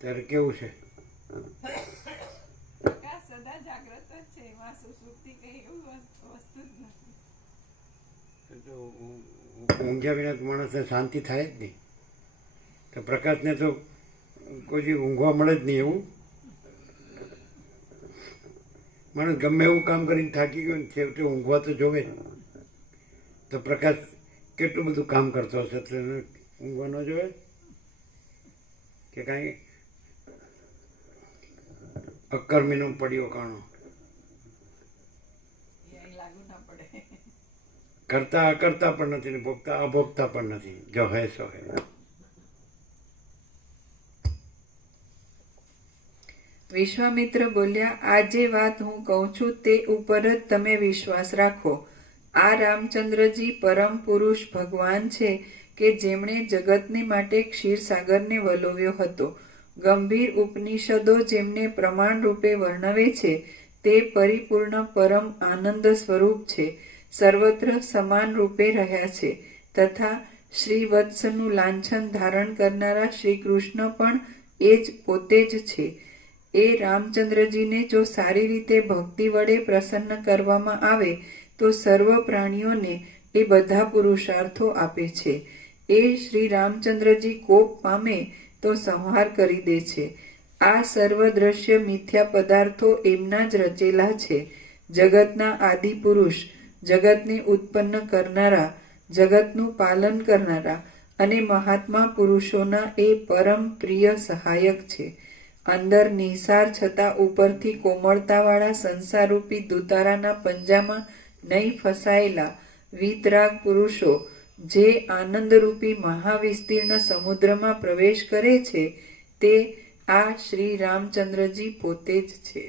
ત્યારે કેવું છે? ઊંઘ્યા વિના તો માણસને શાંતિ થાય જ નહીં. તો પ્રકાશને તો કોઈ ઊંઘવા મળે જ નહીં. એવું માણસ ગમે એવું કામ કરીને થાકી ગયો ને છેવટે ઊંઘવા તો જોવે જ. તો પ્રકાશ કેટલું બધું કામ કરતો હશે એટલે ઊંઘવા ન જોવે કે કાંઈ અકર્મીનો પડ્યો કાણો કરતા અકર્તા પણ નથી ને ભોગતા અભોગતા પણ નથી. જો હે સો હે. વિશ્વામિત્ર બોલ્યા, આ જે વાત હું કહું છું તે ઉપર જ તમે વિશ્વાસ રાખો. આ રામચંદ્રજી પરમ પુરુષ ભગવાન છે કે જેમણે જગતને માટે ક્ષીરસાગરને વલોવ્યો હતો. ગંભીર ઉપનિષદો જેમને પ્રમાણ રૂપે વર્ણવે છે તે પરિપૂર્ણ પરમ આનંદ સ્વરૂપ છે, સર્વત્ર સમાન રૂપે રહ્યા છે, તથા શ્રી વત્સનું લાંછન ધારણ કરનારા શ્રી કૃષ્ણ પણ એ જ પોતે જ છે. એ રામચંદ્રજીને જો સારી રીતે ભક્તિ વડે પ્રસન્ન કરવામાં આવે તો સર્વ પ્રાણીઓને એ બધા પુરુષાર્થો આપે છે. એ શ્રી રામચંદ્રજી કોપ પામે તો સંહાર કરી દે છે. આ સર્વ દ્રશ્ય મિથ્યા પદાર્થો એમના જ રચેલા છે. જગતના આદિ પુરુષ, જગતને ઉત્પન્ન કરનારા, જગતનું પાલન કરનારા અને મહાત્મા પુરુષોના એ પરમ પ્રિય સહાયક છે. અંદર નિસાર છતાં ઉપરથી કોમળતાવાળા સંસારરૂપી દુતારાના પંજામાં નહીં ફસાયેલા વીતરાગ પુરુષો જે આનંદરૂપી મહાવિસ્તીર્ણ સમુદ્રમાં પ્રવેશ કરે છે તે આ શ્રી રામચંદ્રજી પોતે જ છે.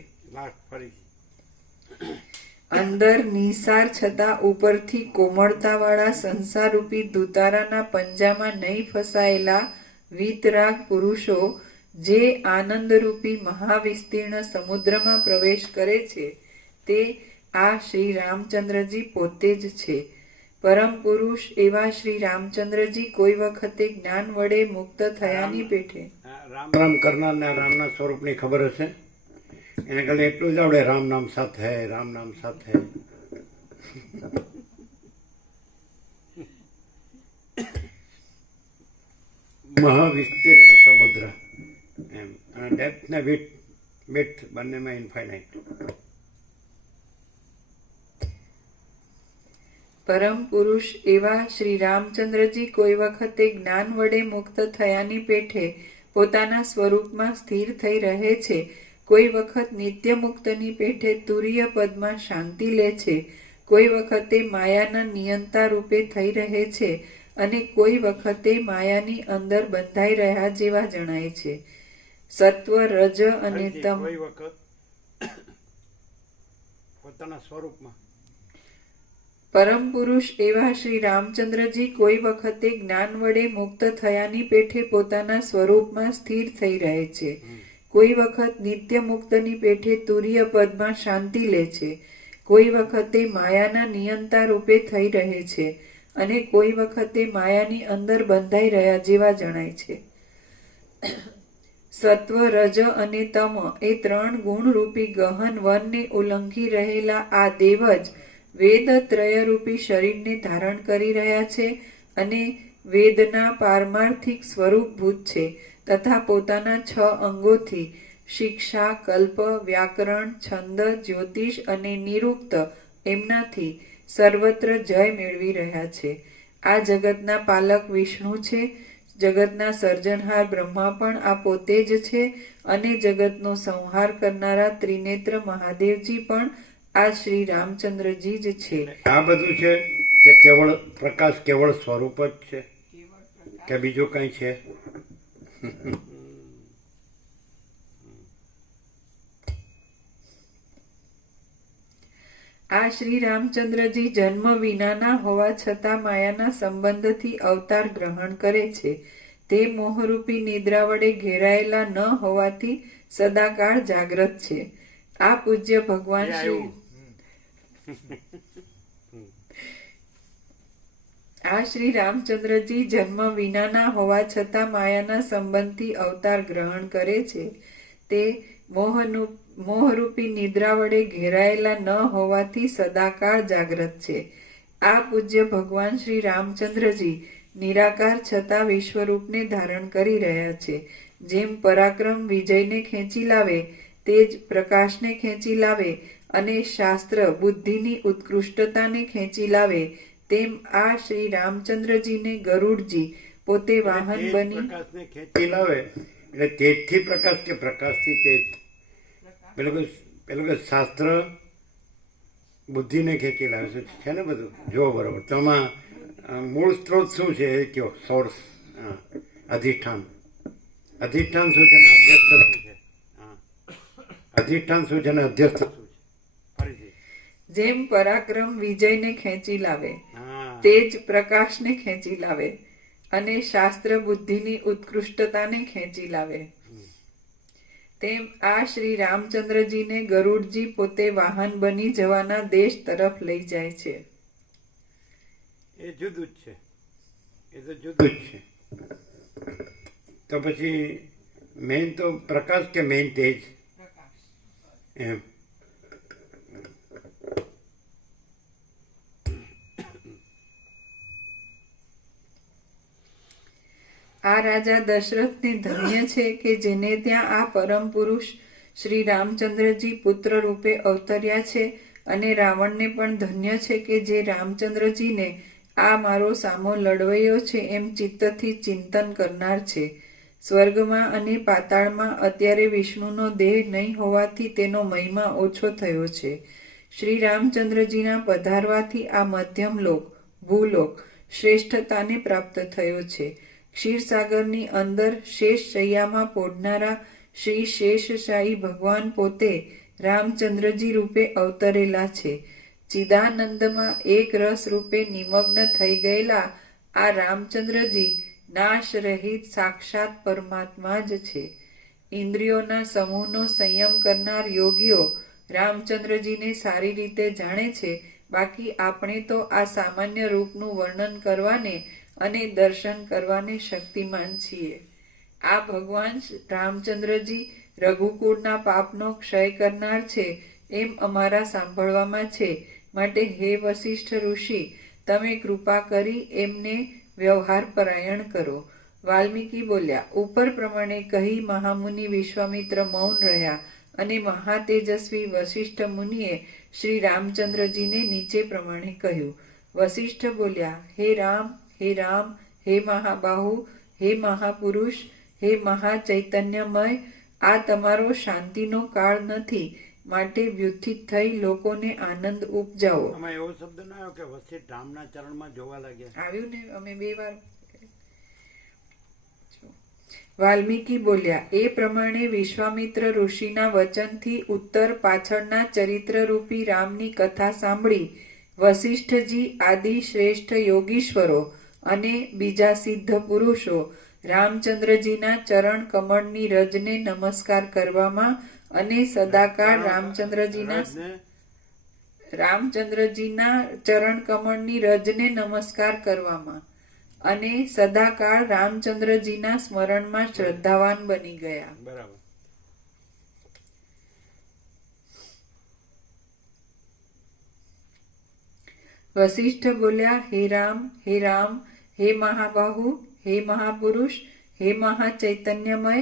અંદર નિસાર છતાં ઉપરથી કોમળતાવાળા સંસારરૂપી દુતારાના પંજામાં નહીં ફસાયેલા વીતરાગ પુરુષો જે આનંદરૂપી મહાવિસ્તીર્ણ સમુદ્રમાં પ્રવેશ કરે છે તે આ શ્રી રામચંદ્રજી પોતે જ છે. પરમ પુરુષ એવા શ્રી રામચંદ્રજી કોઈ વખતે જ્ઞાન વડે મુક્ત થયાની પેઠે રામ કરનારને રામના સ્વરૂપની ખબર હશે. એને ખાલી એટલું જ આવડે, રામ નામ સાથ હૈ, રામ નામ સાથ હૈ. મહાવિસ્તીર્ણ સમુદ્ર એમ, અને ડેપ્થ ને વિડ્થ બંનેમાં ઇન્ફાઇનાઇટ. પરમ પુરુષ એવા શ્રી રામચંદ્રજી કોઈ વખતે જ્ઞાન વડે મુક્ત થયાની પેઠે પોતાના સ્વરૂપમાં સ્થિર થઈ રહે છે. કોઈ વખત નિત્ય મુક્તની પેઠે તુરીય પદમાં શાંતિ લે છે. કોઈ વખતે માયાના નિયંતા રૂપે થઈ રહે છે અને કોઈ વખતે માયાની અંદર બંધાઈ રહ્યા જેવા જણાય છે. સત્વ, રજ અને તમ કોઈ વખત પોતાના સ્વરૂપમાં. પરમ પુરુષ એવા શ્રી રામચંદ્રજી કોઈ વખતે જ્ઞાન વડે મુક્ત થયાની પેઠે પોતાના સ્વરૂપમાં સ્થિર થઈ રહે છે. કોઈ વખત નિત્ય મુક્તની પેઠે તુરીય પદમાં શાંતિ લે છે. કોઈ વખતે માયાના નિયંતા રૂપે થઈ રહે છે અને કોઈ વખતે માયાની અંદર બંધાઈ રહ્યા જેવા જણાય છે. સત્વ, રજ અને તમ એ ત્રણ ગુણરૂપી ગહન વનને ઉલ્લંઘી રહેલા આ દેવ જ વેદ ત્રયરૂપી શરીરને ધારણ કરી રહ્યા છે અને વેદના પારમાર્થિક સ્વરૂપભૂત છે તથા પોતાના 6 અંગોથી શિક્ષા, કલ્પ, વ્યાકરણ, છંદ, જ્યોતિષ અને નિરુક્ત એમનાથી સર્વત્ર જય મેળવી રહ્યા છે. આ જગતના પાલક વિષ્ણુ છે. જગતના સર્જનહાર બ્રહ્મા પણ આ પોતે જ છે અને જગતનો સંહાર કરનારા ત્રિનેત્ર મહાદેવજી પણ આ શ્રી રામચંદ્રજી જ છે. આ બધું છે કે કેવળ પ્રકાશ, કેવળ સ્વરૂપ જ છે કે બીજું કઈ છે? આ શ્રી રામચંદ્રજી જન્મ વિનાના હોવા છતાં માયાના સંબંધથી અવતાર ગ્રહણ કરે છે. તે મોહરૂપી નિદ્રા વડે ઘેરાયેલા ન હોવાથી સદાકાળ જાગ્રત છે. આ પૂજ્ય ભગવાન શ્રી આ શ્રી રામચંદ્રજી જન્મ વિનાના હોવા છતાં માયાના સંબંધથી અવતાર ગ્રહણ કરે છે. તે મોહરૂપી નિદ્રા વડે ઘેરાયેલા ન હોવાથી સદાકાળ જાગ્રત છે. આ પૂજ્ય ભગવાન શ્રી રામચંદ્રજી નિરાકાર છતાં વિશ્વરૂપને ધારણ કરી રહ્યા છે. જેમ પરાક્રમ વિજયને ખેંચી લાવે તે જ પ્રકાશને ખેંચી લાવે અને શાસ્ત્ર બુદ્ધિની ઉત્કૃષ્ટતાને ખેંચી લાવે તેમ આ શ્રી રામચંદ્રજીને ગરુડજી પોતે વાહન બની પ્રકાશને ખેંચી લાવે. એટલે તેજથી પ્રકાશ કે પ્રકાશથી તેજ? પેલું કે શાસ્ત્ર બુદ્ધિને ખેંચી લાવે છે ને બધું. જો બરોબર, તમારા મૂળ સ્ત્રોત શું છે એ કયો? સોર્સ, અધિષ્ઠાન. અધિષ્ઠાન શું છે ને અધ્યસ્થ શું છે? અધિષ્ઠાન શું છે ને અધ્યસ્થ શું છે? ફરીથી. જેમ પરાક્રમ વિજયને ખેંચી લાવે તે જ પ્રકાશને ખેંચી લાવે અને શાસ્ત્ર બુદ્ધિની ઉત્કૃષ્ટતાને ખેંચી લાવે તેમ આ શ્રી રામચંદ્રજીને ગરુડજી પોતે વાહન બની જવાના દેશ તરફ લઈ જાય છે. એ જુદું જ છે. એ તો જુદું જ છે. તો પછી મેઇન તો પ્રકાશ કે મેઇન તેજ? એમ. આ રાજા દશરથને ધન્ય છે કે જેને ત્યાં આ પરમ પુરુષ શ્રી રામચંદ્રજી પુત્ર રૂપે અવતર્યા છે, અને રાવણને પણ ધન્ય છે કે જે રામચંદ્રજીને આ મારો સામો લડવૈયો છે એમ ચિત્તથી ચિંતન કરનાર છે. સ્વર્ગમાં અને પાતાળમાં અત્યારે વિષ્ણુનો દેહ નહીં હોવાથી તેનો મહિમા ઓછો થયો છે. શ્રી રામચંદ્રજીના પધારવાથી આ મધ્યમ લોક ભૂલોક શ્રેષ્ઠતાને પ્રાપ્ત થયો છે. ક્ષીરસાગરની અંદર શેષ શૈયામાં પોઢનારા શ્રી શેષશાહી ભગવાન પોતે રામચંદ્રજી રૂપે અવતરેલા છે. ચિદાનંદમાં એક રસ રૂપે નિમગ્ન થઈ ગયેલા આ રામચંદ્રજી નાશ રહિત સાક્ષાત પરમાત્મા જ છે. ઇન્દ્રિયોના સમૂહનો સંયમ કરનાર યોગીઓ રામચંદ્રજીને સારી રીતે જાણે છે. બાકી આપણે તો આ સામાન્ય રૂપનું વર્ણન કરવાને અને દર્શન કરવાને શક્તિમાન છીએ. આ ભગવાન રામચંદ્રજી રઘુકુળના પાપનો ક્ષય કરનાર છે એમ અમારા સાંભળવામાં છે. માટે હે વસિષ્ઠ ઋષિ, તમે કૃપા કરી એમને વ્યવહાર પરાયણ કરો. વાલ્મીકી બોલ્યા, ઉપર પ્રમાણે કહી મહામુનિ વિશ્વામિત્ર મૌન રહ્યા, અને મહાતેજસ્વી વસિષ્ઠ મુનિએ શ્રી રામચંદ્રજીને નીચે પ્રમાણે કહ્યું. વસિષ્ઠ બોલ્યા, હે રામ, હે રામ, હે મહાબાહુ, હે મહાપુરુષ, હે મહાચૈતન્યમય, આ તમારો શાંતિનો કાળ નથી, માટે વ્યુથિત થઈ લોકોને આનંદ ઉપજાવો. આમાં એવો શબ્દ ના આવ્યો કે વસિષ્ઠ રામના ચરણમાં જોવા લાગ્યા? આવ્યું ને, અમે 2 વાર. વાલ્મીકી બોલ્યા, એ પ્રમાણે વિશ્વામિત્ર ઋષિના વચનથી ઉત્તર પાછળના ચરિત્રરૂપી રામની કથા સાંભળી વસિષ્ઠજી આદિ શ્રેષ્ઠ યોગીશ્વરો અને બીજા સિદ્ધ પુરુષો રામચંદ્રજીના ચરણ કમળની રજને નમસ્કાર કરવામાં અને સદાકાળ રામચંદ્રજીના ચરણ કમળની રજને નમસ્કાર કરવામાં અને સદાકાળ રામચંદ્રજીના સ્મરણમાં શ્રદ્ધાવાન બની ગયા. બરાબર. વસિષ્ઠ બોલ્યા, હે રામ, હે રામ, હે મહાબાહુ, હે મહાપુરુષ, હે મહાચૈતન્યમય,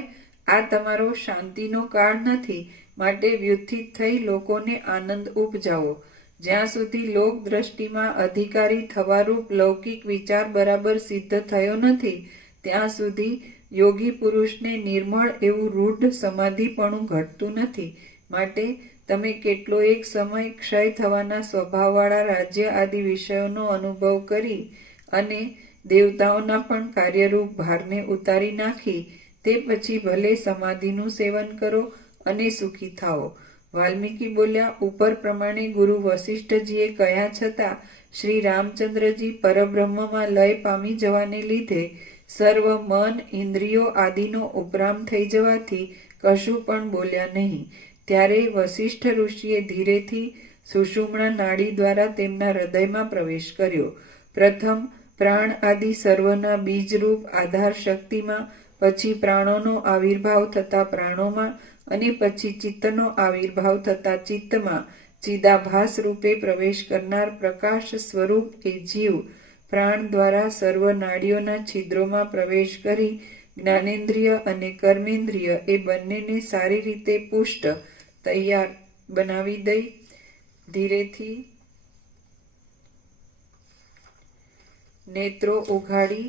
આ તમારો શાંતિનો કાળ નથી, માટે વ્યુથિત થઈ લોકોને આનંદ ઉપજાવો. જ્યાં સુધી લોક દ્રષ્ટિમાં અધિકારી થવારૂપ લૌકિક વિચાર બરાબર સિદ્ધ થયો નથી, ત્યાં સુધી યોગી પુરુષને નિર્મળ એવું રૂઢ સમાધિપણું ઘટતું નથી. માટે તમે કેટલો એક સમય ક્ષય થવાના સ્વભાવવાળા રાજ્ય આદિ વિષયોનો અનુભવ કરી અને દેવતાઓના પણ કાર્યરૂપ ભારને ઉતારી નાખી તે પછી ભલે સમાધિનું સેવન કરો અને સુખી થાઓ. વાલ્મીકી બોલ્યા, ઉપર પ્રમાણે ગુરુ વસિષ્ઠજીએ કહ્યા છતાં શ્રી રામચંદ્રજી પરબ્રહ્મમાં લય પામી જવાને લીધે સર્વ મન ઇન્દ્રિયો આદિનો ઉપરામ થઈ જવાથી કશું પણ બોલ્યા નહીં. ત્યારે વસિષ્ઠ ઋષિએ ધીરેથી સુષુમ્ણા નાડી દ્વારા તેમના હૃદયમાં પ્રવેશ કર્યો. પ્રથમ પ્રાણ આદિ સર્વના બીજરૂપ આધાર શક્તિમાં, પછી પ્રાણોનો આવિર્ભાવ થતા પ્રાણોમાં, અને પછી ચિત્તનો આવિર્ભાવ થતા ચિત્તમાં ચિદાભાસ રૂપે પ્રવેશ કરનાર પ્રકાશ સ્વરૂપ એ જીવ પ્રાણ દ્વારા સર્વ નાડીઓના છિદ્રોમાં પ્રવેશ કરી જ્ઞાનેન્દ્રિય અને કર્મેન્દ્રિય એ બંનેને સારી રીતે પુષ્ટ તૈયાર બનાવી દઈ ધીરેથી નેત્રો ઉઘાડી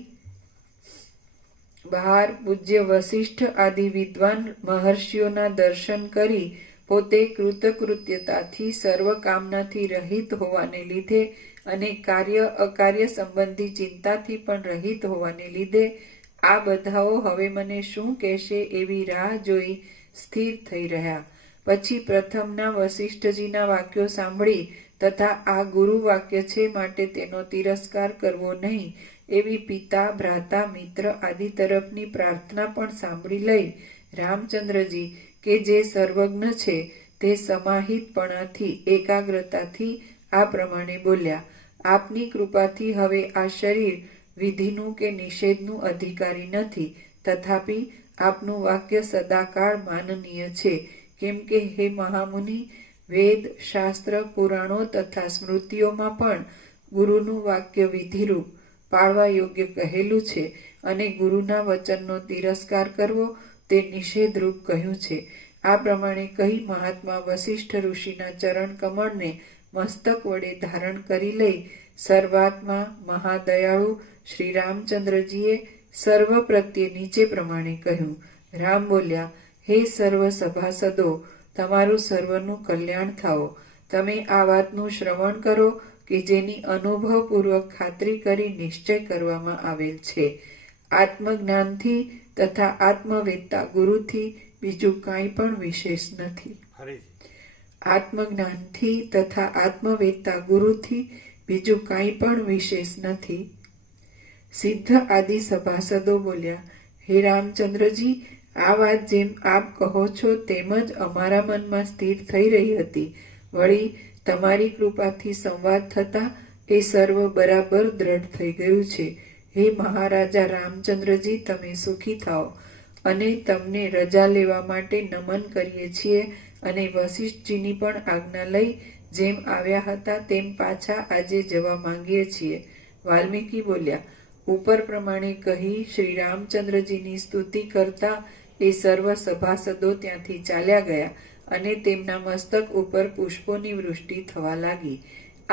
બહાર પૂજ્ય વસિષ્ઠ આદિ વિદ્વાન મહર્ષિઓના દર્શન કરી પોતે કૃતકૃત્યતાથી સર્વ કામનાથી રહિત હોવાને લીધે અને કાર્ય અકાર્ય સંબંધી ચિંતાથી પણ રહિત હોવાને લીધે આ બધાઓ હવે મને શું કહેશે એવી રાહ જોઈ સ્થિર થઈ રહ્યા. પછી પ્રથમના વસિષ્ઠજીના વાક્યો સાંભળી તથા આ ગુરુ વાક્ય છે માટે તેનો તિરસ્કાર કરવો નહીં એવી પિતા ભ્રાતા મિત્ર આદિ તરફની પ્રાર્થના પણ સાંભળી લઈ રામચંદ્રજી કે જે સર્વજ્ઞ છે તે સમાહિતપણાથી એકાગ્રતાથી આ પ્રમાણે બોલ્યા, આપની કૃપાથી હવે આ શરીર વિધિનું કે નિષેધનું અધિકારી નથી, તથાપિ આપનું વાક્ય સદાકાળ માનનીય છે. કેમ કે હે મહામુનિ, વેદ શાસ્ત્ર પુરાણો તથા સ્મૃતિઓમાં પણ ગુરુનું વાક્ય વિધિરૂપ પાળવા યોગ્ય કહેલું છે અને ગુરુના વચનનો તિરસ્કાર કરવો તે નિષેધરૂપ કહ્યું છે. આ પ્રમાણે કહી મહાત્મા વસિષ્ઠ ઋષિના ચરણ કમળને મસ્તક વડે ધારણ કરી લઈ સર્વાત્મા મહાદયાળુ શ્રી રામચંદ્રજીએ સર્વ પ્રત્યે નીચે પ્રમાણે કહ્યું. રામ બોલ્યા, હે સર્વ સભાસદો, તમારું સર્વનું કલ્યાણ થાઓ. તમે આ વાતનું શ્રવણ કરો કે જેની અનુભવપૂર્વક ખાતરી કરી નિશ્ચય કરવામાં આવેલ છે. આત્મજ્ઞાનથી તથા આત્મવેત્તા ગુરુથી બીજું કાંઈ પણ વિશેષ નથી. આત્મજ્ઞાનથી તથા આત્મવેત્તા ગુરુથી બીજું કાંઈ પણ વિશેષ નથી. સિદ્ધ આદિ સભાસદો બોલ્યા, હે રામચંદ્રજી, આ વાત જેમ આપ કહો છો તેમ જ અમારા મનમાં સ્થિર થઈ રહી હતી. વળી તમારી કૃપાથી સંવાદ થતા એ સર્વ બરાબર દ્રઢ થઈ ગયું છે. હે મહારાજા રામચંદ્રજી, તમે સુખી થાઓ અને તમને રજા લેવા માટે નમન કરીએ છીએ અને વસિષ્ઠજીની પણ આજ્ઞા લઈ જેમ આવ્યા હતા તેમ પાછા આજે જવા માંગીએ છીએ. વાલ્મીકી બોલ્યા, ઉપર પ્રમાણે કહી શ્રી રામચંદ્રજીની સ્તુતિ કરતા એ સર્વ સભાસદો ત્યાંથી ચાલ્યા ગયા અને તેમના મસ્તક ઉપર પુષ્પોની વૃષ્ટિ થવા લાગી.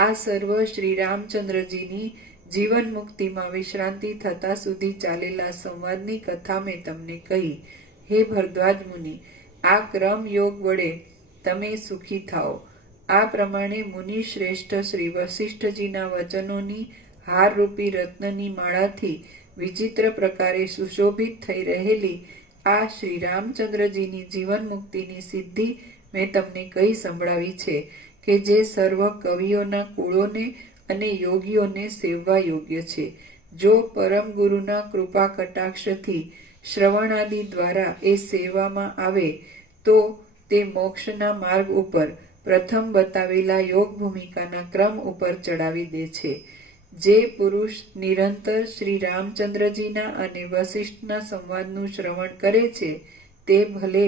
આ સર્વ શ્રી રામચંદ્રજીની જીવન મુક્તિમાં વિશ્રાંતિ થતા સુધી ચાલેલા સંવાદની કથા મેં તમને કહી. હે ભરદ્વાજ મુનિ, આ ક્રમ યોગ વડે તમે સુખી થાઓ. આ પ્રમાણે મુનિ શ્રેષ્ઠ શ્રી વસિષ્ઠજીના વચનોની હારરૂપી રત્નની માળાથી વિચિત્ર પ્રકારે સુશોભિત થઈ રહેલી આ શ્રી રામચંદ્રજીની જીવન મુક્તિની સિદ્ધિ મેં તમને કહી સંભળાવી છે કે જે સર્વ કવિઓના કુળોને અને યોગીઓને સેવવા યોગ્ય છે. જો પરમ ગુરુના કૃપા કટાક્ષથી શ્રવણાદિ દ્વારા એ સેવામાં આવે તો તે મોક્ષના માર્ગ ઉપર પ્રથમ બતાવેલા યોગ ભૂમિકાના ક્રમ ઉપર ચડાવી દે છે. જે પુરુષ નિરંતર શ્રી રામચંદ્રજીના અને વસિષ્ઠના સંવાદનું શ્રવણ કરે છે તે ભલે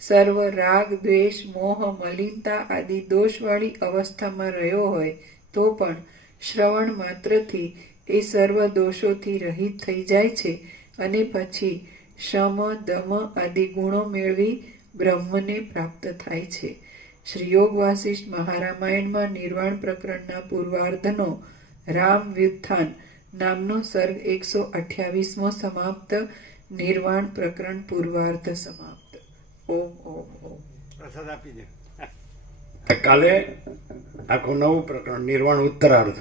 સર્વ રાગ દ્વેષ મોહ મલિનતા આદિ દોષવાળી અવસ્થામાં રહ્યો હોય તો પણ શ્રવણ માત્રથી એ સર્વ દોષોથી રહિત થઈ જાય છે અને પછી શમ દમ આદિ ગુણો મેળવી બ્રહ્મને પ્રાપ્ત થાય છે. શ્રી યોગ વાસિષ્ઠ મહારામાયણમાં નિર્વાણ પ્રકરણના પૂર્વાર્ધનો રામ વ્યુત્થાન નામનો સર્ગ 128મો સમાપ્ત. નિર્વાણ પ્રકરણ પૂર્વાર્ધ સમાપ્ત. ઓમ ઓમ ઓમ. પ્રસાદ આપી દે. કાલે આખું નવું પ્રકરણ નિર્વાણ ઉત્તરાર્ધ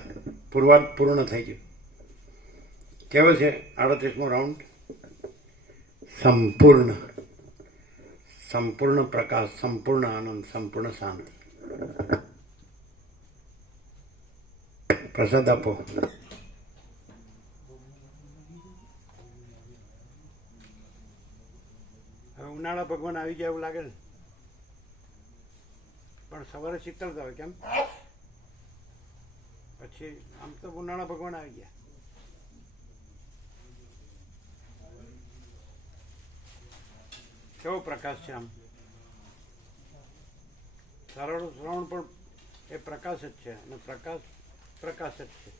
પૂર્વાર્ધ પૂર્ણ થઈ ગયું. કેવો છે 38મો રાઉન્ડ? સંપૂર્ણ સંપૂર્ણ પ્રકાશ, સંપૂર્ણ આનંદ, સંપૂર્ણ શાંતિ. પ્રસાદ આપો. હવે ઉનાળા ભગવાન આવી ગયા એવું લાગે ને, પણ સવારે શીતળતા હોય કેમ? પછી આમ તો ઉનાળા ભગવાન આવી ગયા. કેવો પ્રકાશ છે આમ. સરળ શ્રવણ પણ એ પ્રકાશ જ છે અને પ્રકાશ પ્રકાશ જ છે.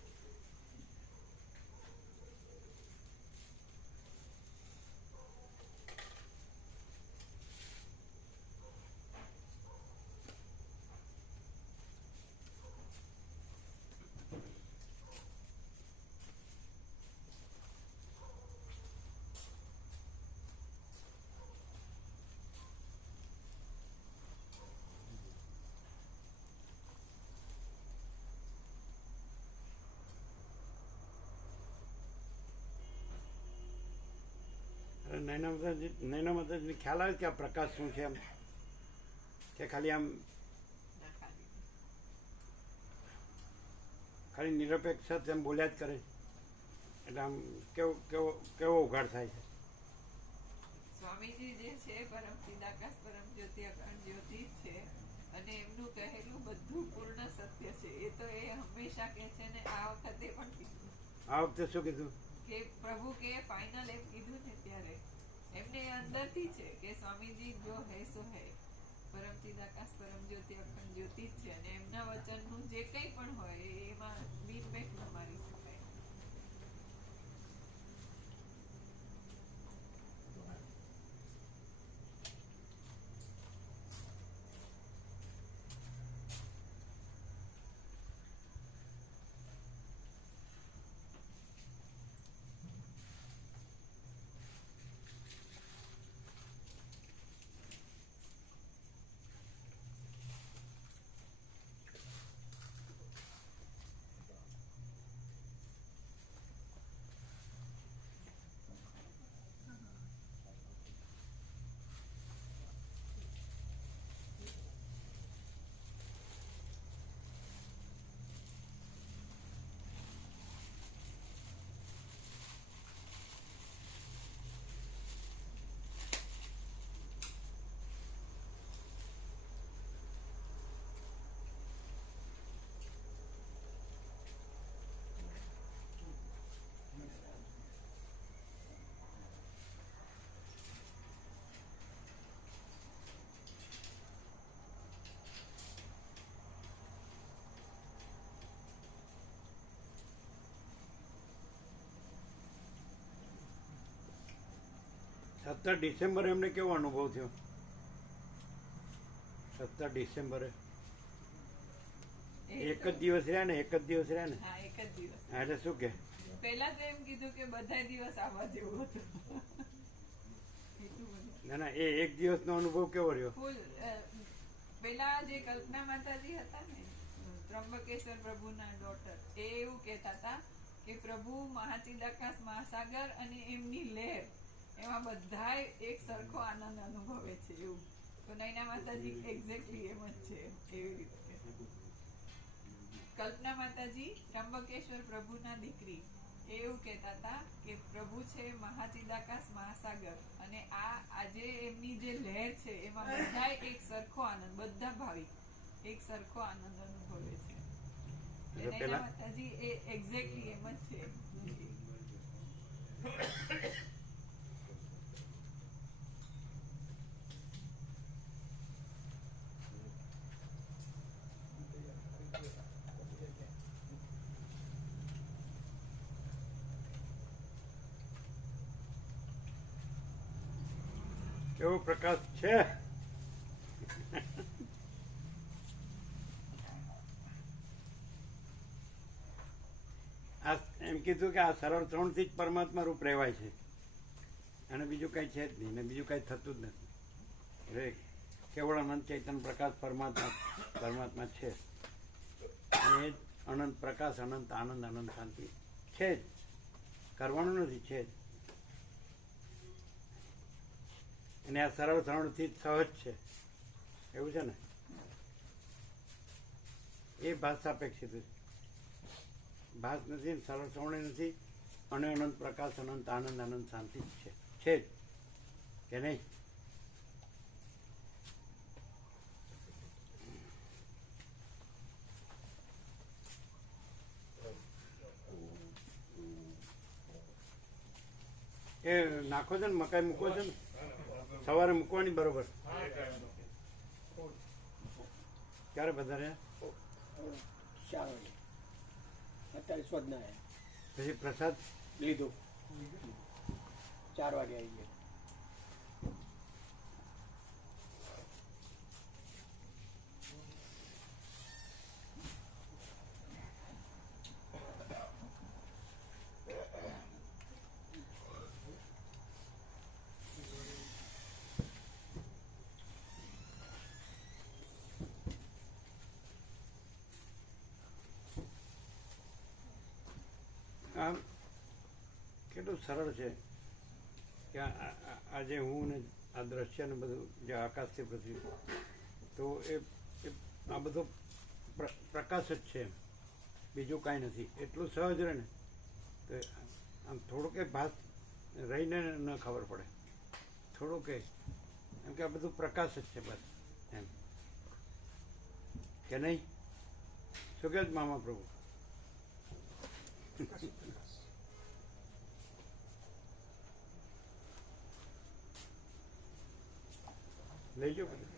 નૈના માતાજીને ખ્યાલ આવે કે આ પ્રકાશ શું છે એમ, કે ખાલી આમ ખાલી નિરપેક્ષ એમ બોલ્યા જ કરે, એટલે આમ કેવો ઉઘાડ થાય છે. સ્વામીજી જે છે પરમ ચિદાકાશ પરમ જ્યોતિ અખંડ જ્યોતિ છે અને એમનું કહેલું બધું પૂર્ણ સત્ય છે. એ તો એ હંમેશા કહે છે ને આ વખતે પણ કીધું. આ વખતે શું કીધું? કે પ્રભુ કે ફાઇનલ એમ કીધું ને ત્યારે એમને અંદરથી છે કે સ્વામીજી જો હે સો હે, પરમ ચિદાકાશ પરમ જ્યોતિ અખંડ જ્યોતિ જ છે અને એમના વચનનું જે કંઈ પણ હોય એમાં બિન બેઠ ન મારી શકાય. 17 ડિસેમ્બરે એમને કેવો અનુભવ થયો? 17 ડિસેમ્બરે એક જ દિવસ રહ્યા ને? એક જ દિવસ રહ્યા ને? હા, એક જ દિવસ. હા, એટલે શું કે પહેલા તો એમ કીધું કે બધા દિવસ આવવા જેવું હતું. ના ના, એ એક દિવસનો અનુભવ કેવો રહ્યો? ફૂલ પેલા જે કલ્પના માતાજી હતા ને, ત્રંબકેશ્વર પ્રભુના ડોટર, એ એવું કહેતા હતા કે પ્રભુ મહાચિદાકાશ મહાસાગર અને એમની લહેર, એમાં બધાય એક સરખો આનંદ અનુભવે છે એવું. તો નૈના માતાજી એક્ઝેક્ટલી એમ જ છે, એવી રીતે. કલ્પના માતાજી ત્રંબકેશ્વર પ્રભુના દીકરી, એવું કહેતા હતા કે પ્રભુ છે મહાચિદાકાશ મહાસાગર, અને આજે એમની જે લહેર છે એમાં બધાય એક સરખો આનંદ, બધા ભાવિક એક સરખો આનંદ અનુભવે છે. નૈના માતાજી એ એક્ઝેક્ટલી એમ જ છે. કેવો પ્રકાશ છે! એમ કીધું કે આ સરળ ત્રણથી જ પરમાત્મા રૂપ રહેવાય છે, અને બીજું કઈ છે જ નહીં, ને બીજું કઈ થતું જ નથી. એટલે કેવળ અનંત ચૈતન્ય પ્રકાશ પરમાત્મા છે, અને એ જ અનંત પ્રકાશ, અનંત આનંદ, અનંત શાંતિ છે જ, કરવાનું નથી, છે જ. અને આ સરળ ત્રણથી સહજ છે, એવું છે ને? એ ભાષ સાપેક્ષિત ભાષ નથી, સરળ શ્રવણે નથી, અને અનંત પ્રકાશ, અનંત આનંદ, અનંત શાંતિ છે જ કે નહીં? એ નાખો છો ને, મકાઈ મૂકો છો ને, સવારે મૂકવાની બરોબર. ક્યારે વધારે? 4 વાગે. અત્યારે સ્વજના આવ્યા, પછી પ્રસાદ લીધો, 4 વાગે આવી ગયા. આમ કેટલું સરળ છે કે આજે હું ને આ દ્રશ્ય ને બધું જે આકાશથી પૃથ્વી, તો એ આ બધો પ્રકાશ જ છે, બીજું કાંઈ નથી. એટલું સહજ રહે ને તો આમ થોડું કંઈ ભાત રહીને ન ખબર પડે, થોડું કંઈ, એમ કે આ બધું પ્રકાશ જ છે બસ, એમ કે નહીં? શું કહે મામા પ્રભુ? લઈ જાઓ બધું.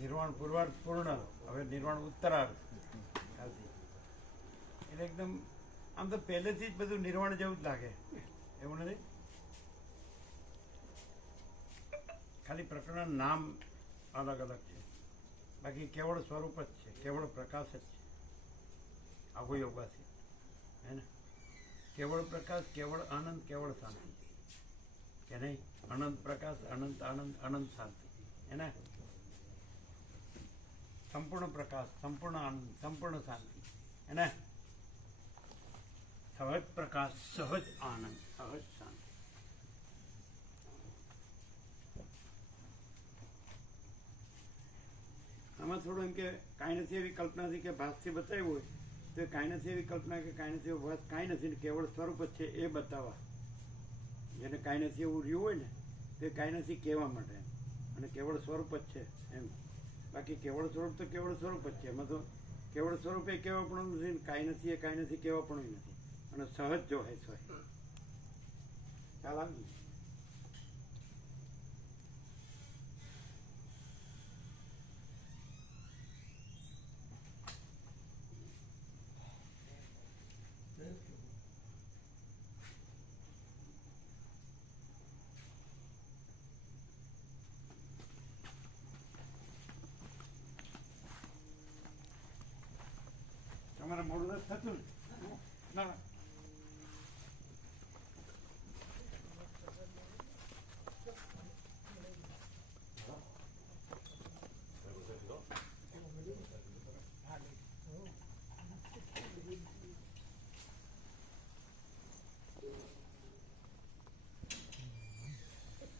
નિર્વાણ પૂર્વાર્ધ પૂર્ણ, હવે નિર્વાણ ઉત્તરાર્ધ. એટલે એકદમ આમ તો પહેલેથી જ બધું નિર્વાણ જેવું જ લાગે, એવું નથી? ખાલી પ્રકરણ નામ અલગ અલગ છે, બાકી કેવળ સ્વરૂપ જ છે, કેવળ પ્રકાશ જ છે. આખું યોગાથી હે ને? કેવળ પ્રકાશ, કેવળ આનંદ, કેવળ શાંતિ, કે નહીં? અનંત પ્રકાશ, અનંત આનંદ, અનંત શાંતિ, હે ને? સંપૂર્ણ પ્રકાશ, સંપૂર્ણ આનંદ, સંપૂર્ણ શાંતિ, હે ને? સહજ પ્રકાશ, સહજ આનંદ, સહજ શાંતિ. આમાં થોડું એમ કે કાંઈ નથી એવી કલ્પનાથી કે ભાસથી બતાવ્યું હોય તો એ કાંઈ નથી એવી કલ્પના કે કાંઈ નથી એવો ભાસ, કાંઈ નથી ને કેવળ સ્વરૂપ જ છે એ બતાવવા. જેને કાંઈ નથી એવું રહ્યું હોય ને તો એ કાંઈ નથી કહેવા માટે, અને કેવળ સ્વરૂપ જ છે એમ. બાકી કેવળ સ્વરૂપ તો કેવળ સ્વરૂપ જ છે, એમાં તો કેવળ સ્વરૂપ એ કહેવા પણ નથી, કાંઈ નથી એ કાંઈ નથી કહેવા પણ નથી, અને સહજ જો હોય તો ખ્યાલ આવે. હતું ને